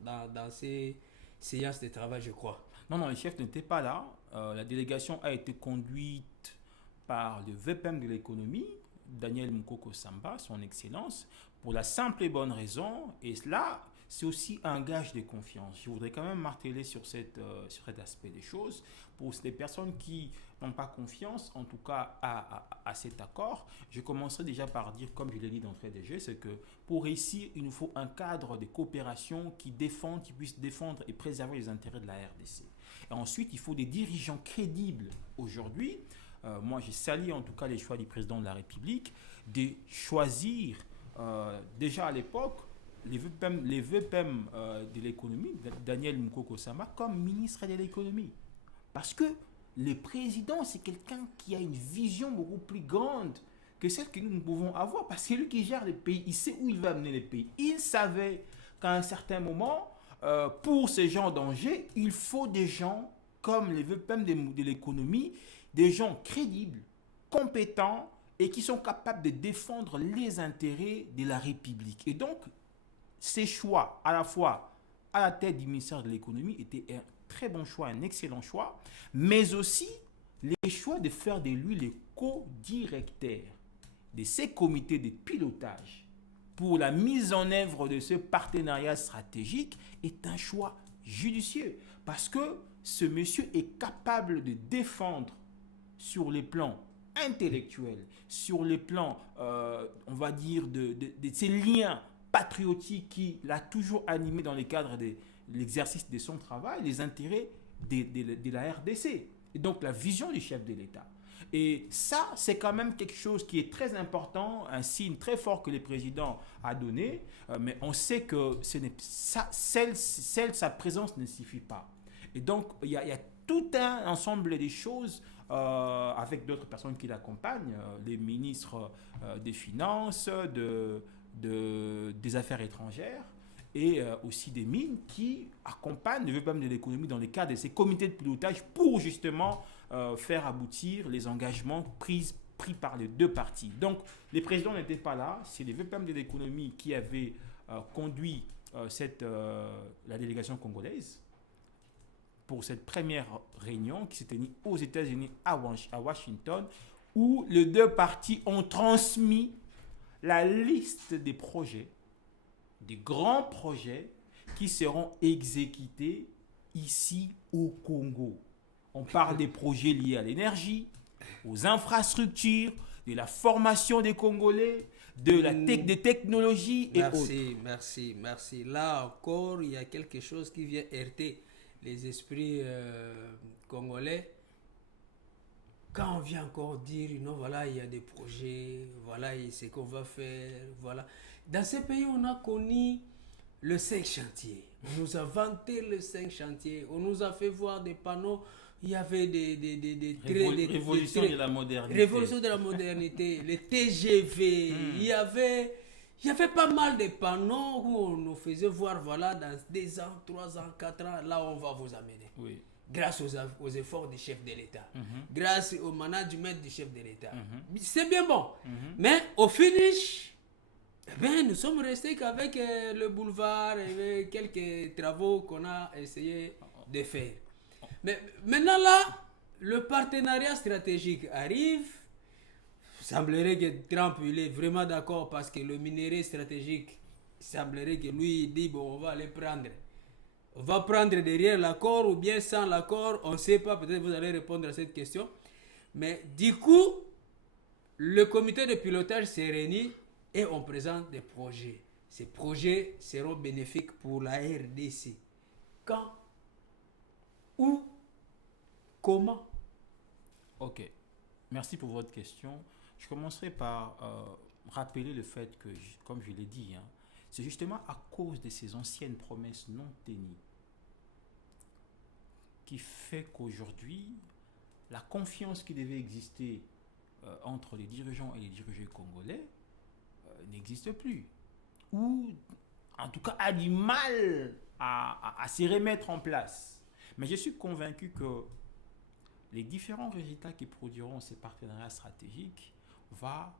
dans ces séances de travail, je crois. Non, le chef n'était pas là. La délégation a été conduite par le VPM de l'économie, Daniel Mukoko Samba, son excellence, pour la simple et bonne raison, et cela, c'est aussi un gage de confiance. Je voudrais quand même marteler sur cet aspect des choses. Pour les personnes qui n'ont pas confiance, en tout cas à cet accord, je commencerai déjà par dire, comme je l'ai dit d'entrée de jeu, c'est que pour réussir, il nous faut un cadre de coopération qui puisse défendre et préserver les intérêts de la RDC. Et ensuite, il faut des dirigeants crédibles aujourd'hui. Moi, j'ai sali en tout cas les choix du président de la République de choisir, déjà à l'époque, les VPM de l'économie, Daniel Mukoko Sama, comme ministre de l'économie. Parce que le président, c'est quelqu'un qui a une vision beaucoup plus grande que celle que nous pouvons avoir. Parce que c'est lui qui gère le pays, il sait où il va amener le pays. Il savait qu'à un certain moment, pour ce genre d'enjeux, il faut des gens comme les VPM de l'économie, des gens crédibles, compétents et qui sont capables de défendre les intérêts de la République. Et donc, ces choix, à la fois à la tête du ministère de l'économie, étaient un très bon choix, un excellent choix, mais aussi les choix de faire de lui le co-directeur de ces comités de pilotage pour la mise en œuvre de ce partenariat stratégique est un choix judicieux. Parce que ce monsieur est capable de défendre sur les plans intellectuels, sur les plans, on va dire, de ces liens patriotique qui l'a toujours animé dans le cadre de l'exercice de son travail, les intérêts de la RDC. Et donc la vision du chef de l'État. Et ça, c'est quand même quelque chose qui est très important, un signe très fort que le président a donné, mais on sait que sa présence ne suffit pas. Et donc, il y a tout un ensemble de choses avec d'autres personnes qui l'accompagnent, les ministres des Finances, des Affaires étrangères et aussi des mines qui accompagnent le VPM de l'économie dans le cadre de ces comités de pilotage pour justement faire aboutir les engagements pris par les deux parties. Donc, les présidents n'étaient pas là, c'est le VPM de l'économie qui avait conduit la délégation congolaise pour cette première réunion qui s'est tenue aux États-Unis à Washington, où les deux parties ont transmis la liste des projets, des grands projets qui seront exécutés ici au Congo. On parle des projets liés à l'énergie, aux infrastructures, de la formation des Congolais, des technologies et autres. Merci. Là encore, il y a quelque chose qui vient heurter les esprits congolais. Quand on vient encore dire, non, voilà, il y a des projets, voilà, c'est qu'on va faire, voilà. Dans ces pays, on a connu le 5 chantiers. On nous a vanté le 5 chantiers. On nous a fait voir des panneaux. Il y avait des Révolution de la modernité. Révolution de la modernité, les TGV. Il y avait pas mal de panneaux où on nous faisait voir, voilà, dans 2 ans, 3 ans, 4 ans, là, on va vous amener. Oui. Grâce aux efforts du chef de l'État, grâce au management du chef de l'État. C'est bien bon. Mais au finish, Eh ben, nous sommes restés qu'avec le boulevard et quelques travaux qu'on a essayé de faire. Mais maintenant là, le partenariat stratégique arrive. Il semblerait que Trump il est vraiment d'accord parce que le minerai stratégique, il semblerait que lui il dit bon on va aller prendre. On va prendre derrière l'accord ou bien sans l'accord, on ne sait pas, peut-être vous allez répondre à cette question. Mais du coup, le comité de pilotage s'est réuni et on présente des projets. Ces projets seront bénéfiques pour la RDC. Quand? Où? Comment? Ok, merci pour votre question. Je commencerai par rappeler le fait que, comme je l'ai dit, hein, c'est justement à cause de ces anciennes promesses non tenues qui fait qu'aujourd'hui, la confiance qui devait exister entre les dirigeants et les dirigeants congolais n'existe plus. Ou, en tout cas, a du mal à se remettre en place. Mais je suis convaincu que les différents résultats qui produiront ces partenariats stratégiques va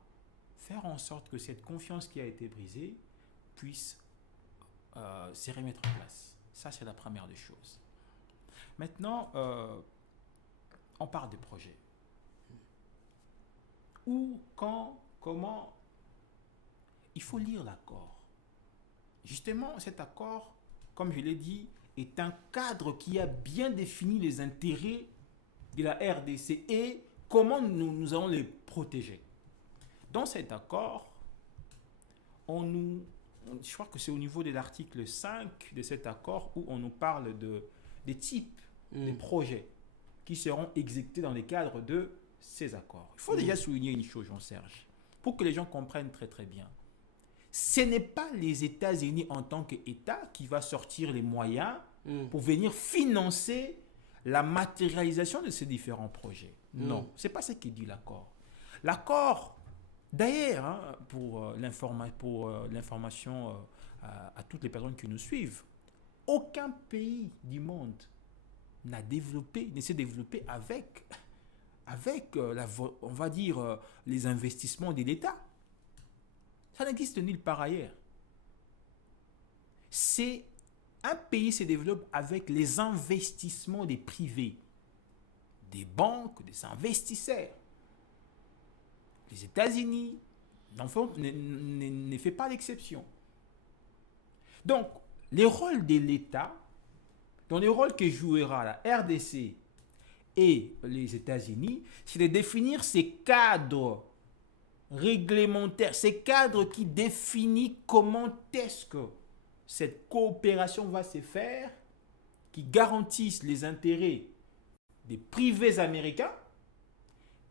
faire en sorte que cette confiance qui a été brisée puisse se remettre en place. Ça, c'est la première des choses. Maintenant, on parle de projets. Où, quand, comment, il faut lire l'accord. Justement, cet accord, comme je l'ai dit, est un cadre qui a bien défini les intérêts de la RDC et comment nous allons les protéger. Dans cet accord, je crois que c'est au niveau de l'article 5 de cet accord où on nous parle des types de projets qui seront exécutés dans le cadre de ces accords. Il faut déjà souligner une chose, Jean-Serge, pour que les gens comprennent très très bien. Ce n'est pas les États-Unis en tant qu'État qui va sortir les moyens pour venir financer la matérialisation de ces différents projets. Non, ce n'est pas ce qui dit l'accord. L'accord, d'ailleurs, hein, pour l'information à toutes les personnes qui nous suivent, aucun pays du monde ne s'est développé avec on va dire, les investissements de l'État. Ça n'existe nulle part ailleurs. Un pays se développe avec les investissements des privés, des banques, des investisseurs. Les États-Unis ne fait pas l'exception. Donc, les rôles de l'État, dans les rôles que jouera la RDC et les États-Unis, c'est de définir ces cadres réglementaires, ces cadres qui définissent comment est-ce que cette coopération va se faire, qui garantissent les intérêts des privés américains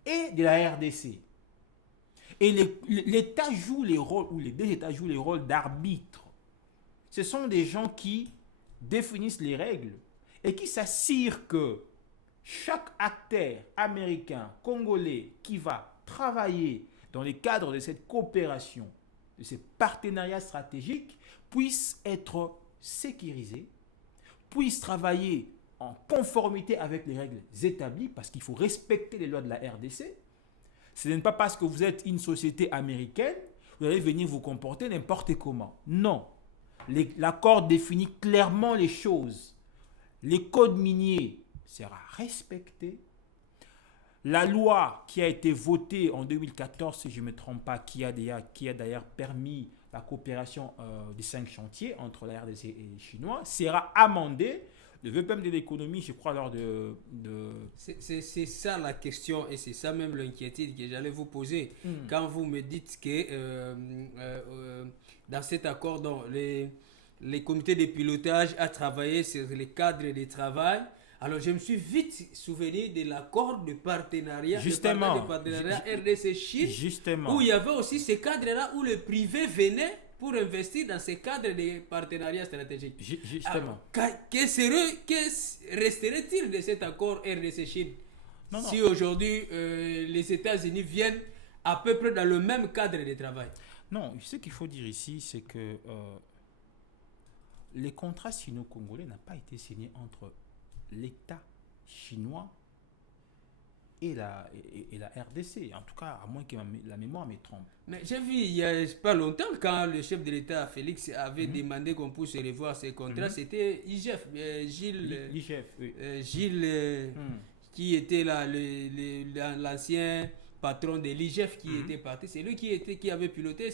et de la RDC. Et l'État joue les rôles, ou les deux États jouent les rôles d'arbitre. Ce sont des gens qui définissent les règles et qui s'assurent que chaque acteur américain, congolais, qui va travailler dans le cadre de cette coopération, de ces partenariats stratégiques, puisse être sécurisé, puisse travailler en conformité avec les règles établies, parce qu'il faut respecter les lois de la RDC. Ce n'est pas parce que vous êtes une société américaine, vous allez venir vous comporter n'importe comment. Non. L'accord définit clairement les choses. Les codes miniers sera respecté. La loi qui a été votée en 2014, si je ne me trompe pas, qui a d'ailleurs permis la coopération des 5 chantiers entre la RDC et les Chinois, sera amendée. Le VPM de l'économie, je crois, lors de... C'est ça la question et c'est ça même l'inquiétude que j'allais vous poser. Quand vous me dites que dans cet accord, les comités de pilotage a travaillé sur les cadres de travail. Alors, je me suis vite souvenu de l'accord de partenariat, justement, RDC-Chine, justement, où il y avait aussi ces cadres-là où le privé venait pour investir dans ces cadres de partenariat stratégique. Justement. Alors, que resterait-il de cet accord RDC-Chine si aujourd'hui les États-Unis viennent à peu près dans le même cadre de travail? Non, ce qu'il faut dire ici, c'est que les contrats sino-congolais n'ont pas été signés entre l'État chinois et la RDC. En tout cas, à moins que la mémoire me trompe. Mais j'ai vu il y a pas longtemps, quand le chef de l'État, Félix, avait Mhm. demandé qu'on puisse revoir ses contrats, Mhm. c'était IGF, L'IGF, oui. Gilles Mhm. qui était là, l'ancien patron de l'IGF qui Mhm. était parti. C'est lui qui avait piloté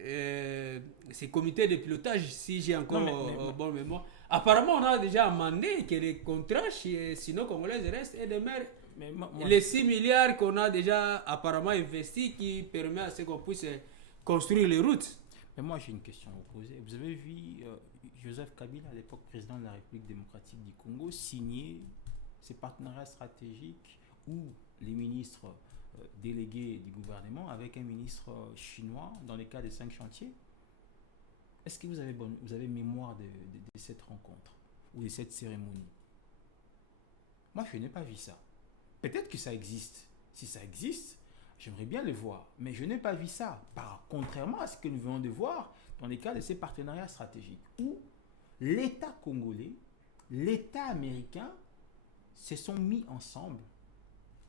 euh, ces comités de pilotage, si j'ai Non, encore mais bonne mémoire. Apparemment, on a déjà amendé que les contrats sinon congolais restent et demeurent les 6 milliards qu'on a déjà apparemment investis qui permet à ce qu'on puisse construire les routes. mais moi, j'ai une question à vous poser. Vous avez vu Joseph Kabila, à l'époque président de la République démocratique du Congo, signer ces partenariats stratégiques où les ministres délégués du gouvernement avec un ministre chinois dans le cas des 5 chantiers. Est-ce que vous avez mémoire de cette rencontre ou de cette cérémonie? Moi, je n'ai pas vu ça. Peut-être que ça existe. Si ça existe, j'aimerais bien le voir. Mais je n'ai pas vu ça. Contrairement à ce que nous venons de voir dans les cas de ces partenariats stratégiques où l'État congolais, l'État américain se sont mis ensemble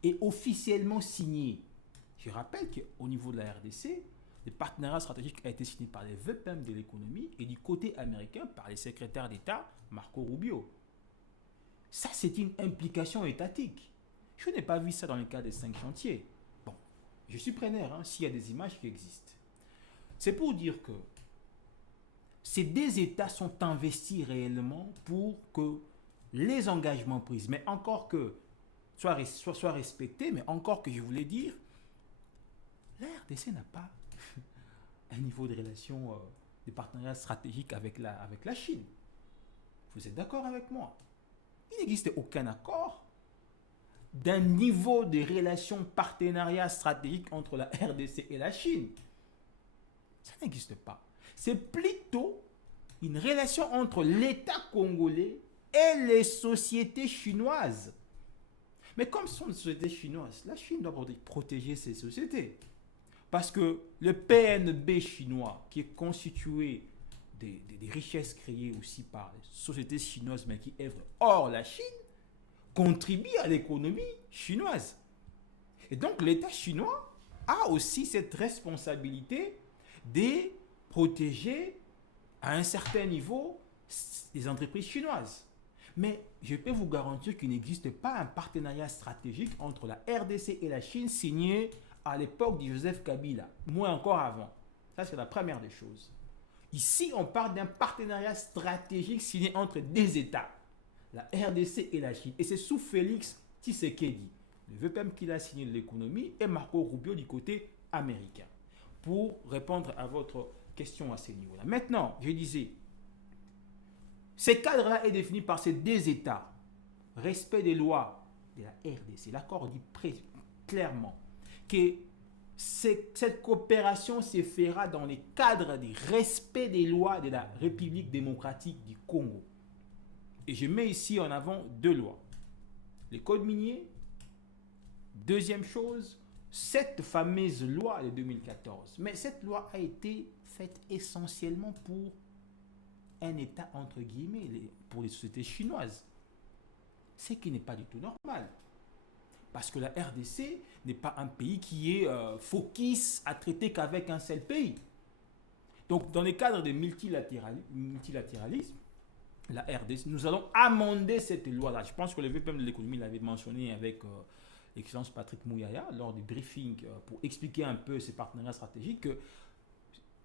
et officiellement signé. Je rappelle qu'au niveau de la RDC, le partenariat stratégique a été signé par les VPM de l'économie et du côté américain par les secrétaires d'État Marco Rubio. Ça, c'est une implication étatique. Je n'ai pas vu ça dans le cas des 5 chantiers. Bon, je suis preneur s'il y a des images qui existent. C'est pour dire que ces deux États sont investis réellement pour que les engagements pris, mais encore que soient respectés, mais encore que je voulais dire, la RDC n'a pas un niveau de relation de partenariat stratégique avec la Chine. Vous êtes d'accord avec moi? Il n'existe aucun accord d'un niveau de relation partenariat stratégique entre la RDC et la Chine. Ça n'existe pas. C'est plutôt une relation entre l'État congolais et les sociétés chinoises. Mais comme ce sont des sociétés chinoises, la Chine doit protéger ses sociétés. Parce que le PNB chinois, qui est constitué des richesses créées aussi par les sociétés chinoises, mais qui œuvrent hors la Chine, contribue à l'économie chinoise. Et donc l'État chinois a aussi cette responsabilité de protéger à un certain niveau les entreprises chinoises. Mais je peux vous garantir qu'il n'existe pas un partenariat stratégique entre la RDC et la Chine signé à l'époque de Joseph Kabila, moins encore avant. Ça, c'est la première des choses. Ici, on parle d'un partenariat stratégique signé entre des États, la RDC et la Chine. Et c'est sous Félix Tshisekedi, le VPM qui a signé de l'économie, et Marco Rubio du côté américain. Pour répondre à votre question à ce niveau-là. Maintenant, je disais, ce cadre-là est défini par ces deux États. Respect des lois de la RDC. L'accord dit clairement que cette coopération se fera dans le cadre du respect des lois de la République démocratique du Congo. Et je mets ici en avant 2 lois. Le code minier. Deuxième chose, cette fameuse loi de 2014. Mais cette loi a été faite essentiellement pour un État, entre guillemets, pour les sociétés chinoises. Ce qui n'est pas du tout normal. Parce que la RDC n'est pas un pays qui est focus à traiter qu'avec un seul pays. Donc, dans le cadre de multilatéralisme, la RDC, nous allons amender cette loi-là. Je pense que le VPM de l'économie l'avait mentionné avec l'excellence Patrick Mouyaya lors du briefing pour expliquer un peu ces partenariats stratégiques.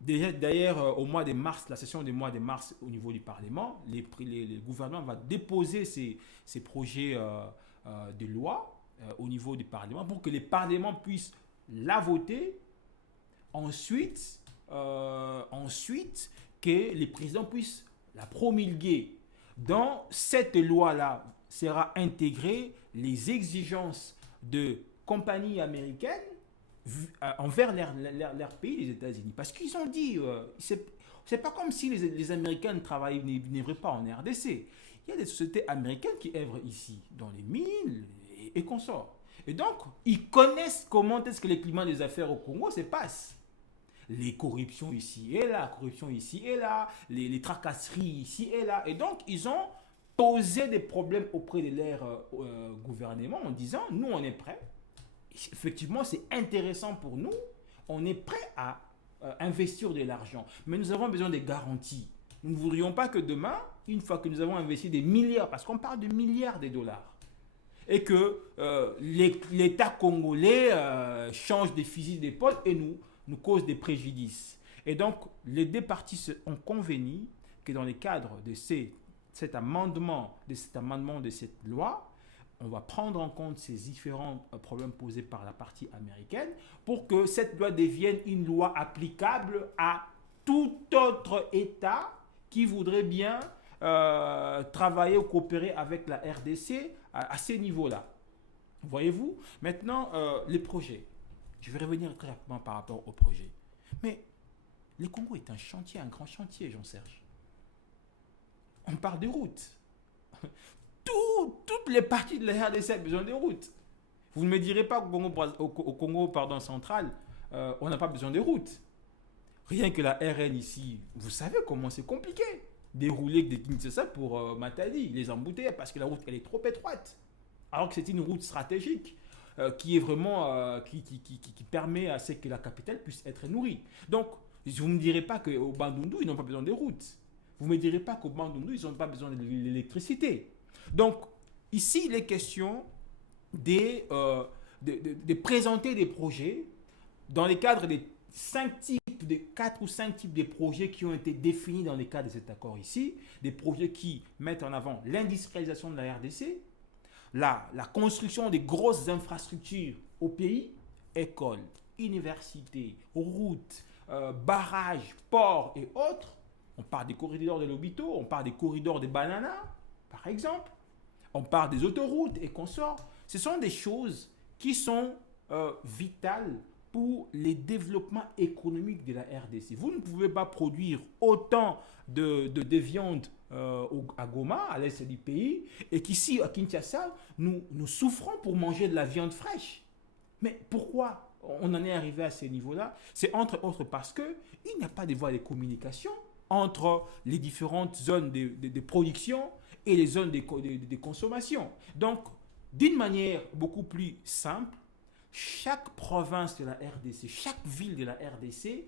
D'ailleurs, au mois de mars, la session du mois de mars au niveau du Parlement, le gouvernement va déposer ces projets de loi au niveau du Parlement pour que les parlements puissent la voter. Ensuite, que les présidents puissent la promulguer. Dans cette loi-là sera intégrée les exigences de compagnies américaines envers leur pays, les États-Unis. Parce qu'ils ont dit, c'est pas comme si les Américains n'œuvraient pas en RDC. Il y a des sociétés américaines qui œuvrent ici, dans les mines et consorts. Et donc, ils connaissent comment est-ce que le climat des affaires au Congo se passe. Les corruptions ici et là, les tracasseries ici et là. Et donc, ils ont poser des problèmes auprès de leur gouvernement en disant, nous on est prêts, effectivement c'est intéressant pour nous, on est prêt à investir de l'argent, mais nous avons besoin de garanties. Nous ne voudrions pas que demain, une fois que nous avons investi des milliards, parce qu'on parle de milliards de dollars, et que l'État congolais change des fusils d'épaule et nous cause des préjudices. Et donc, les deux parties ont convenu que dans le cadre de cet amendement de cette loi, on va prendre en compte ces différents problèmes posés par la partie américaine pour que cette loi devienne une loi applicable à tout autre État qui voudrait bien travailler ou coopérer avec la RDC à ces niveaux-là. Voyez-vous? Maintenant, les projets. Je vais revenir très rapidement par rapport aux projets. Mais le Congo est un chantier, un grand chantier, Jean-Serge. On parle de routes. Toutes les parties de la RDC ont besoin de routes. Vous ne me direz pas qu'au Congo central, on n'a pas besoin de routes. Rien que la RN ici, vous savez comment c'est compliqué. Dérouler de Kinshasa pour Matadi, les embouteiller parce que la route elle est trop étroite. Alors que c'est une route stratégique qui est vraiment qui permet à ce que la capitale puisse être nourrie. Donc, vous ne me direz pas qu'au Bandundu, ils n'ont pas besoin de routes. Vous ne me direz pas qu'au Bandundu, ils n'ont pas besoin de l'électricité. Donc, ici, il est question de présenter des projets dans le cadre des 4 ou 5 types de projets qui ont été définis dans le cadre de cet accord ici, des projets qui mettent en avant l'industrialisation de la RDC, la construction des grosses infrastructures au pays, écoles, universités, routes, barrages, ports et autres. On parle des corridors de l'Obito, on parle des corridors des bananas, par exemple. On parle des autoroutes et consorts. Ce sont des choses qui sont vitales pour les développements économiques de la RDC. Vous ne pouvez pas produire autant de viande à Goma, à l'est du pays, et qu'ici, à Kinshasa, nous souffrons pour manger de la viande fraîche. Mais pourquoi on en est arrivé à ce niveau-là? C'est entre autres parce qu'il n'y a pas de voie de communication entre les différentes zones de production et les zones de consommation. Donc, d'une manière beaucoup plus simple, chaque province de la RDC, chaque ville de la RDC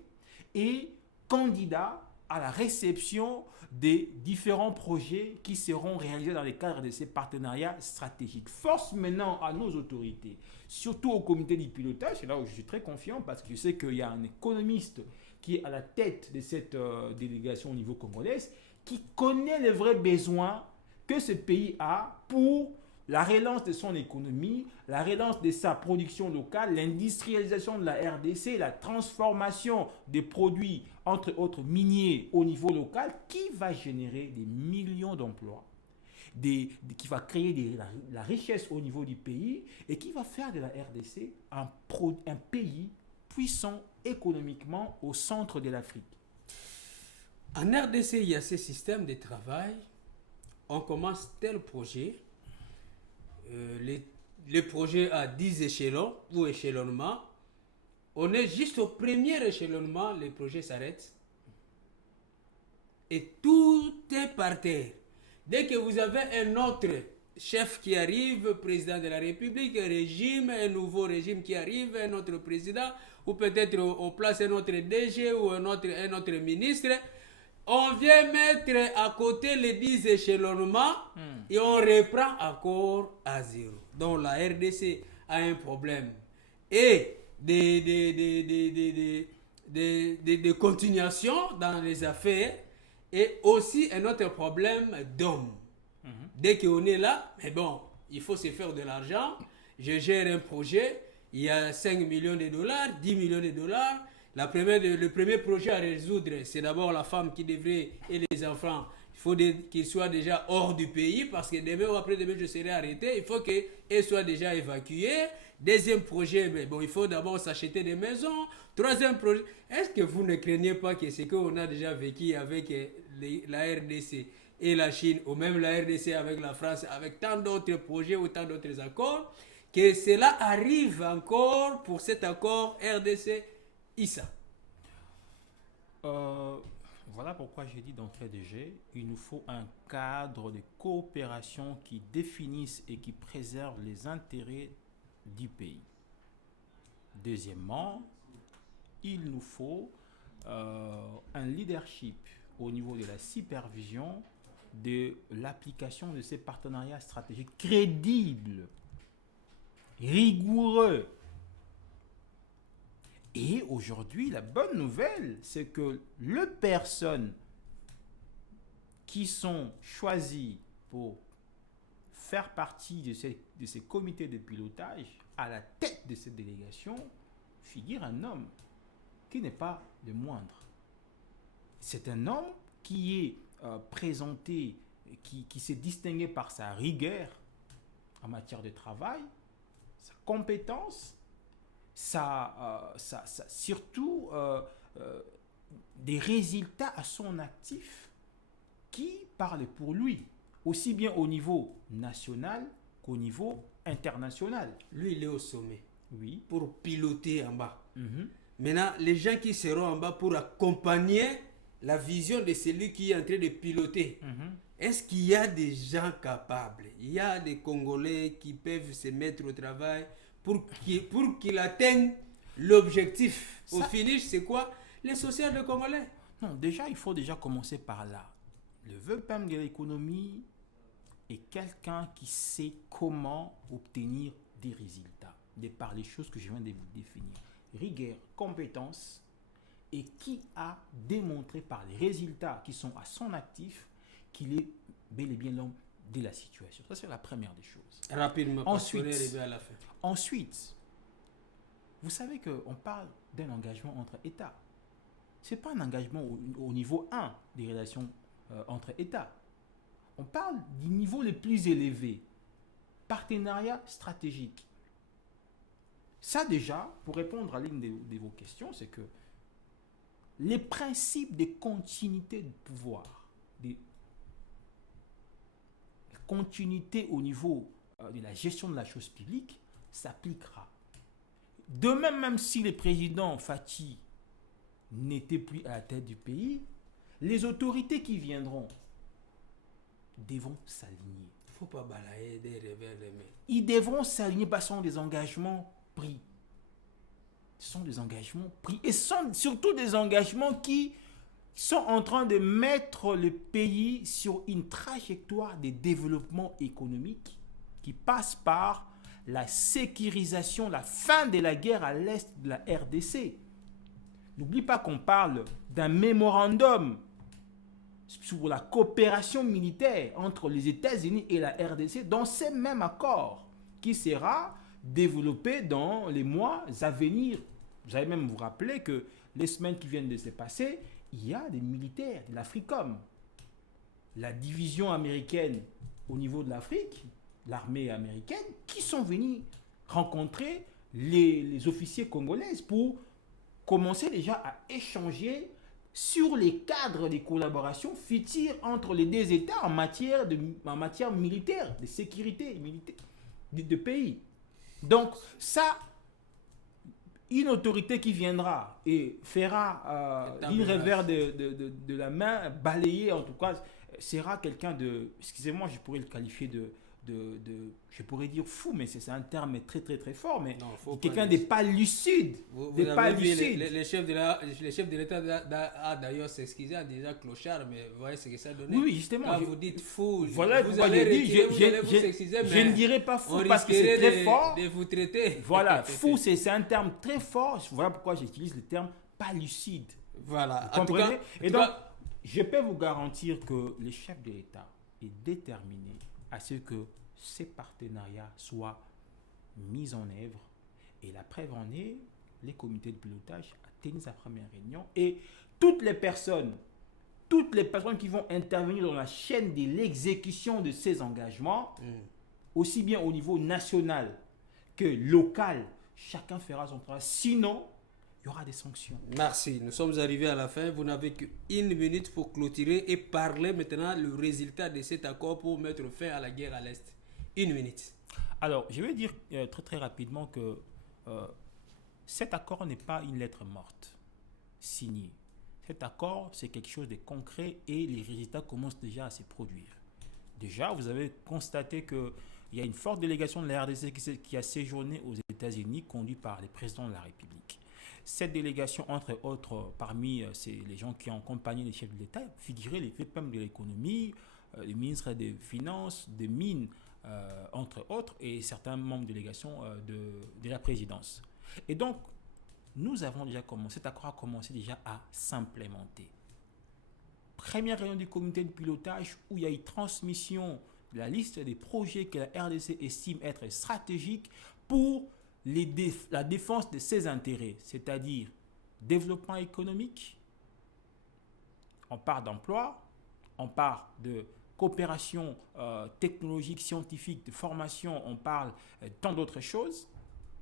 est candidat à la réception des différents projets qui seront réalisés dans le cadre de ces partenariats stratégiques. Force maintenant à nos autorités, surtout au comité du pilotage, c'est là où je suis très confiant parce que je sais qu'il y a un économiste qui est à la tête de cette délégation au niveau congolais, qui connaît les vrais besoins que ce pays a pour la relance de son économie, la relance de sa production locale, l'industrialisation de la RDC, la transformation des produits, entre autres miniers, au niveau local, qui va générer des millions d'emplois, qui va créer la richesse au niveau du pays et qui va faire de la RDC un pays puissant économiquement au centre de l'Afrique. En RDC, il y a ce système de travail. On commence tel projet. Les projets à 10 échelons ou échelonnement. On est juste au premier échelonnement, les projets s'arrêtent. Et tout est par terre. Dès que vous avez un autre chef qui arrive, président de la République, un régime, un nouveau régime qui arrive, un autre président, ou peut-être on place un autre DG ou un autre ministre, on vient mettre à côté les 10 échelonnements et on reprend encore à zéro. Donc la RDC a un problème. Et de continuation dans les affaires et aussi un autre problème d'hommes. Dès qu'on est là, mais bon, il faut se faire de l'argent. Je gère un projet, il y a 5 millions de dollars, 10 millions de dollars. Le premier projet à résoudre, c'est d'abord la femme qui devrait et les enfants. Il faut qu'ils soient déjà hors du pays parce que demain ou après-demain, je serai arrêté. Il faut qu'ils soient déjà évacués. Deuxième projet, mais bon, il faut d'abord s'acheter des maisons. Troisième projet, est-ce que vous ne craignez pas que ce qu'on a déjà vécu avec la RDC et la Chine, ou même la RDC avec la France, avec tant d'autres projets ou tant d'autres accords, que cela arrive encore pour cet accord RDC-ISA? Voilà pourquoi j'ai dit d'entrée de jeu, il nous faut un cadre de coopération qui définisse et qui préserve les intérêts du pays. Deuxièmement, il nous faut un leadership au niveau de la supervision de l'application de ces partenariats stratégiques crédibles, rigoureux. Et aujourd'hui, la bonne nouvelle, c'est que les personnes qui sont choisies pour faire partie de ces comités de pilotage, à la tête de cette délégation, figure un homme qui n'est pas le moindre. C'est un homme qui est présenté, qui s'est distingué par sa rigueur en matière de travail, sa compétence, surtout des résultats à son actif qui parlent pour lui, aussi bien au niveau national qu'au niveau international. Lui, il est au sommet. Oui. Pour piloter en bas. Mm-hmm. Maintenant, les gens qui seront en bas pour accompagner la vision de celui qui est en train de piloter. Mm-hmm. Est-ce qu'il y a des gens capables? Il y a des Congolais qui peuvent se mettre au travail pour qu'il atteigne l'objectif. Au finish, c'est quoi? L'essentiel des Congolais. Non, déjà, il faut déjà commencer par là. Le VPM de l'économie est quelqu'un qui sait comment obtenir des résultats, de par les choses que je viens de vous définir. Rigueur, compétence, et qui a démontré par les résultats qui sont à son actif qu'il est bel et bien l'homme de la situation. Ça, c'est la première des choses. Rapidement, ensuite, parce qu'on est arrivé à la fin. Ensuite, vous savez qu'on parle d'un engagement entre États. Ce n'est pas un engagement au niveau 1 des relations entre États. On parle du niveau le plus élevé. Partenariat stratégique. Ça déjà, pour répondre à l'une de vos questions, c'est que les principes de continuité de pouvoir, de continuité au niveau de la gestion de la chose publique, s'appliquera. Demain, même si le président Fathi n'était plus à la tête du pays, les autorités qui viendront devront s'aligner. Il ne faut pas balayer des revers de main. Ils devront s'aligner parce que ce sont des engagements pris. Ce sont des engagements pris. Et ce sont surtout des engagements qui sont en train de mettre le pays sur une trajectoire de développement économique qui passe par la sécurisation, la fin de la guerre à l'est de la RDC. N'oublie pas qu'on parle d'un mémorandum sur la coopération militaire entre les États-Unis et la RDC dans ces mêmes accords qui sera développé dans les mois à venir. Vous allez même vous rappeler que les semaines qui viennent de se passer, il y a des militaires de l'AFRICOM. La division américaine au niveau de l'Afrique, l'armée américaine, qui sont venus rencontrer les officiers congolais pour commencer déjà à échanger sur les cadres de collaboration futures entre les deux États en matière militaire, de sécurité militaire de pays. Donc ça, une autorité qui viendra et fera une revers de la main, balayer en tout cas, sera quelqu'un de, excusez-moi, je pourrais le qualifier de je pourrais dire fou, mais c'est un terme très très très fort, mais quelqu'un n'est pas lucide. Vous avez vu, les chefs de l'État d'ailleurs s'excuser en disant clochard, mais vous voyez ce que ça donne. Oui, justement. Quand vous dites fou, voilà vous allez je ne dirais pas fou parce que c'est très fort. De vous traiter. Voilà, fou, c'est un terme très fort. Voilà pourquoi j'utilise le terme pas lucide. Voilà. Vous comprenez? Et donc, je peux vous garantir que le chef de l'État est déterminé à ce que ces partenariats soient mis en œuvre. Et la preuve en est, les comités de pilotage a tenu sa première réunion et toutes les personnes qui vont intervenir dans la chaîne de l'exécution de ces engagements, aussi bien au niveau national que local, chacun fera son travail. Sinon, il y aura des sanctions. Merci. Nous sommes arrivés à la fin. Vous n'avez qu'une minute pour clôturer et parler maintenant le résultat de cet accord pour mettre fin à la guerre à l'Est. Une minute. Alors, je vais dire très très rapidement que cet accord n'est pas une lettre morte signée. Cet accord, c'est quelque chose de concret et les résultats commencent déjà à se produire. Déjà, vous avez constaté qu'il y a une forte délégation de la RDC qui a séjourné aux États-Unis, conduite par le président de la République. Cette délégation, entre autres, parmi les gens qui ont accompagné les chefs de l'État, figuraient les FEPAM de l'économie, les ministres des Finances, des Mines, entre autres, et certains membres de délégation de la présidence. Et donc, cet accord a commencé déjà à s'implémenter. Première réunion du comité de pilotage où il y a eu transmission de la liste des projets que la RDC estime être stratégiques pour la défense de ses intérêts, c'est-à-dire développement économique, on parle d'emploi, on parle de coopération technologique, scientifique, de formation, on parle tant d'autres choses.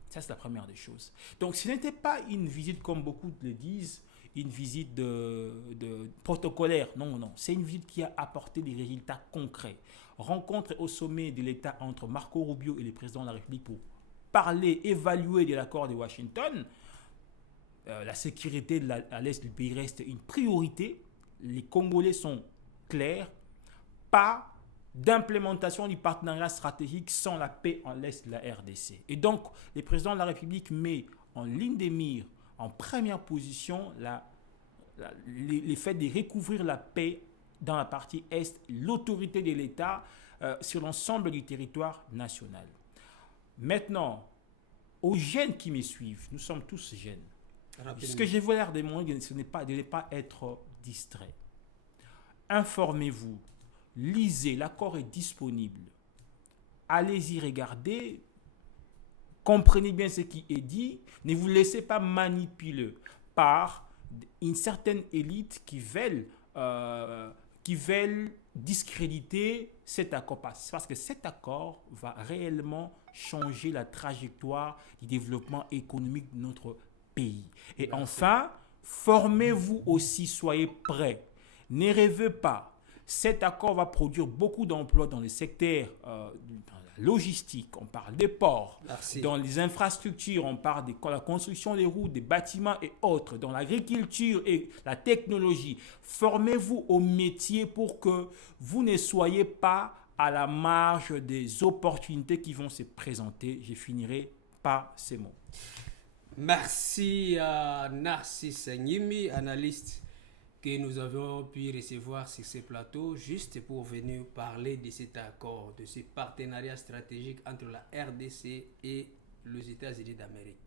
Ça, c'est la première des choses. Donc, ce n'était pas une visite, comme beaucoup le disent, une visite de protocolaire. Non, non. C'est une visite qui a apporté des résultats concrets. Rencontre au sommet de l'État entre Marco Rubio et le président de la République pour parler, évaluer de l'accord de Washington. La sécurité à l'est du pays reste une priorité. Les Congolais sont clairs. Pas d'implémentation du partenariat stratégique sans la paix en l'est de la RDC. Et donc, le président de la République met en ligne des mires, en première position, le fait de recouvrir la paix dans la partie est, l'autorité de l'État sur l'ensemble du territoire national. Maintenant, aux jeunes qui me suivent, nous sommes tous jeunes. Rapidement. Ce que je veux leur demander, ce n'est pas de ne pas être distrait. Informez-vous. Lisez, l'accord est disponible. Allez-y regarder. Comprenez bien ce qui est dit. Ne vous laissez pas manipuler par une certaine élite qui veulent discréditer cet accord. Parce que cet accord va réellement changer la trajectoire du développement économique de notre pays. Et enfin, formez-vous aussi, soyez prêts. Ne rêvez pas. Cet accord va produire beaucoup d'emplois dans les secteurs dans la logistique, on parle des ports, dans les infrastructures, on parle de la construction des routes, des bâtiments et autres, dans l'agriculture et la technologie. Formez-vous au métier pour que vous ne soyez pas à la marge des opportunités qui vont se présenter. Je finirai par ces mots. Merci à Narcisse Nyimi, analyste que nous avons pu recevoir sur ce plateau juste pour venir parler de cet accord, de ce partenariat stratégique entre la RDC et les États-Unis d'Amérique.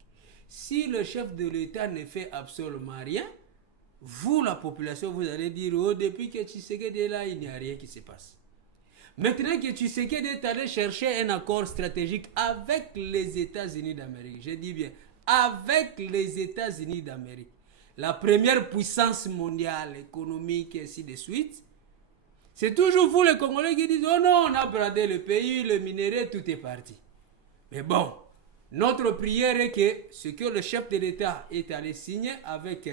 Si le chef de l'État ne fait absolument rien, vous, la population, vous allez dire, oh, depuis que Tshisekedi est là, il n'y a rien qui se passe. Maintenant que Tshisekedi est allé chercher un accord stratégique avec les États-Unis d'Amérique, je dis bien, avec les États-Unis d'Amérique, la première puissance mondiale, économique, et ainsi de suite, c'est toujours vous les Congolais qui disent « Oh non, on a bradé le pays, le minerai, tout est parti. » Mais bon, notre prière est que ce que le chef de l'État est allé signer avec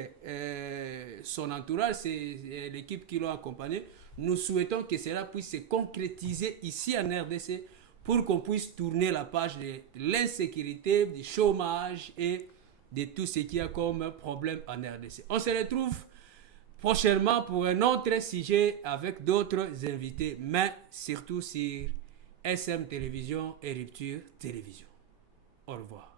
son entourage, c'est l'équipe qui l'a accompagné, nous souhaitons que cela puisse se concrétiser ici en RDC pour qu'on puisse tourner la page de l'insécurité, du chômage et de tout ce qu'il y a comme problème en RDC. On se retrouve prochainement pour un autre sujet avec d'autres invités, mais surtout sur SM Télévision et Rupture Télévision. Au revoir.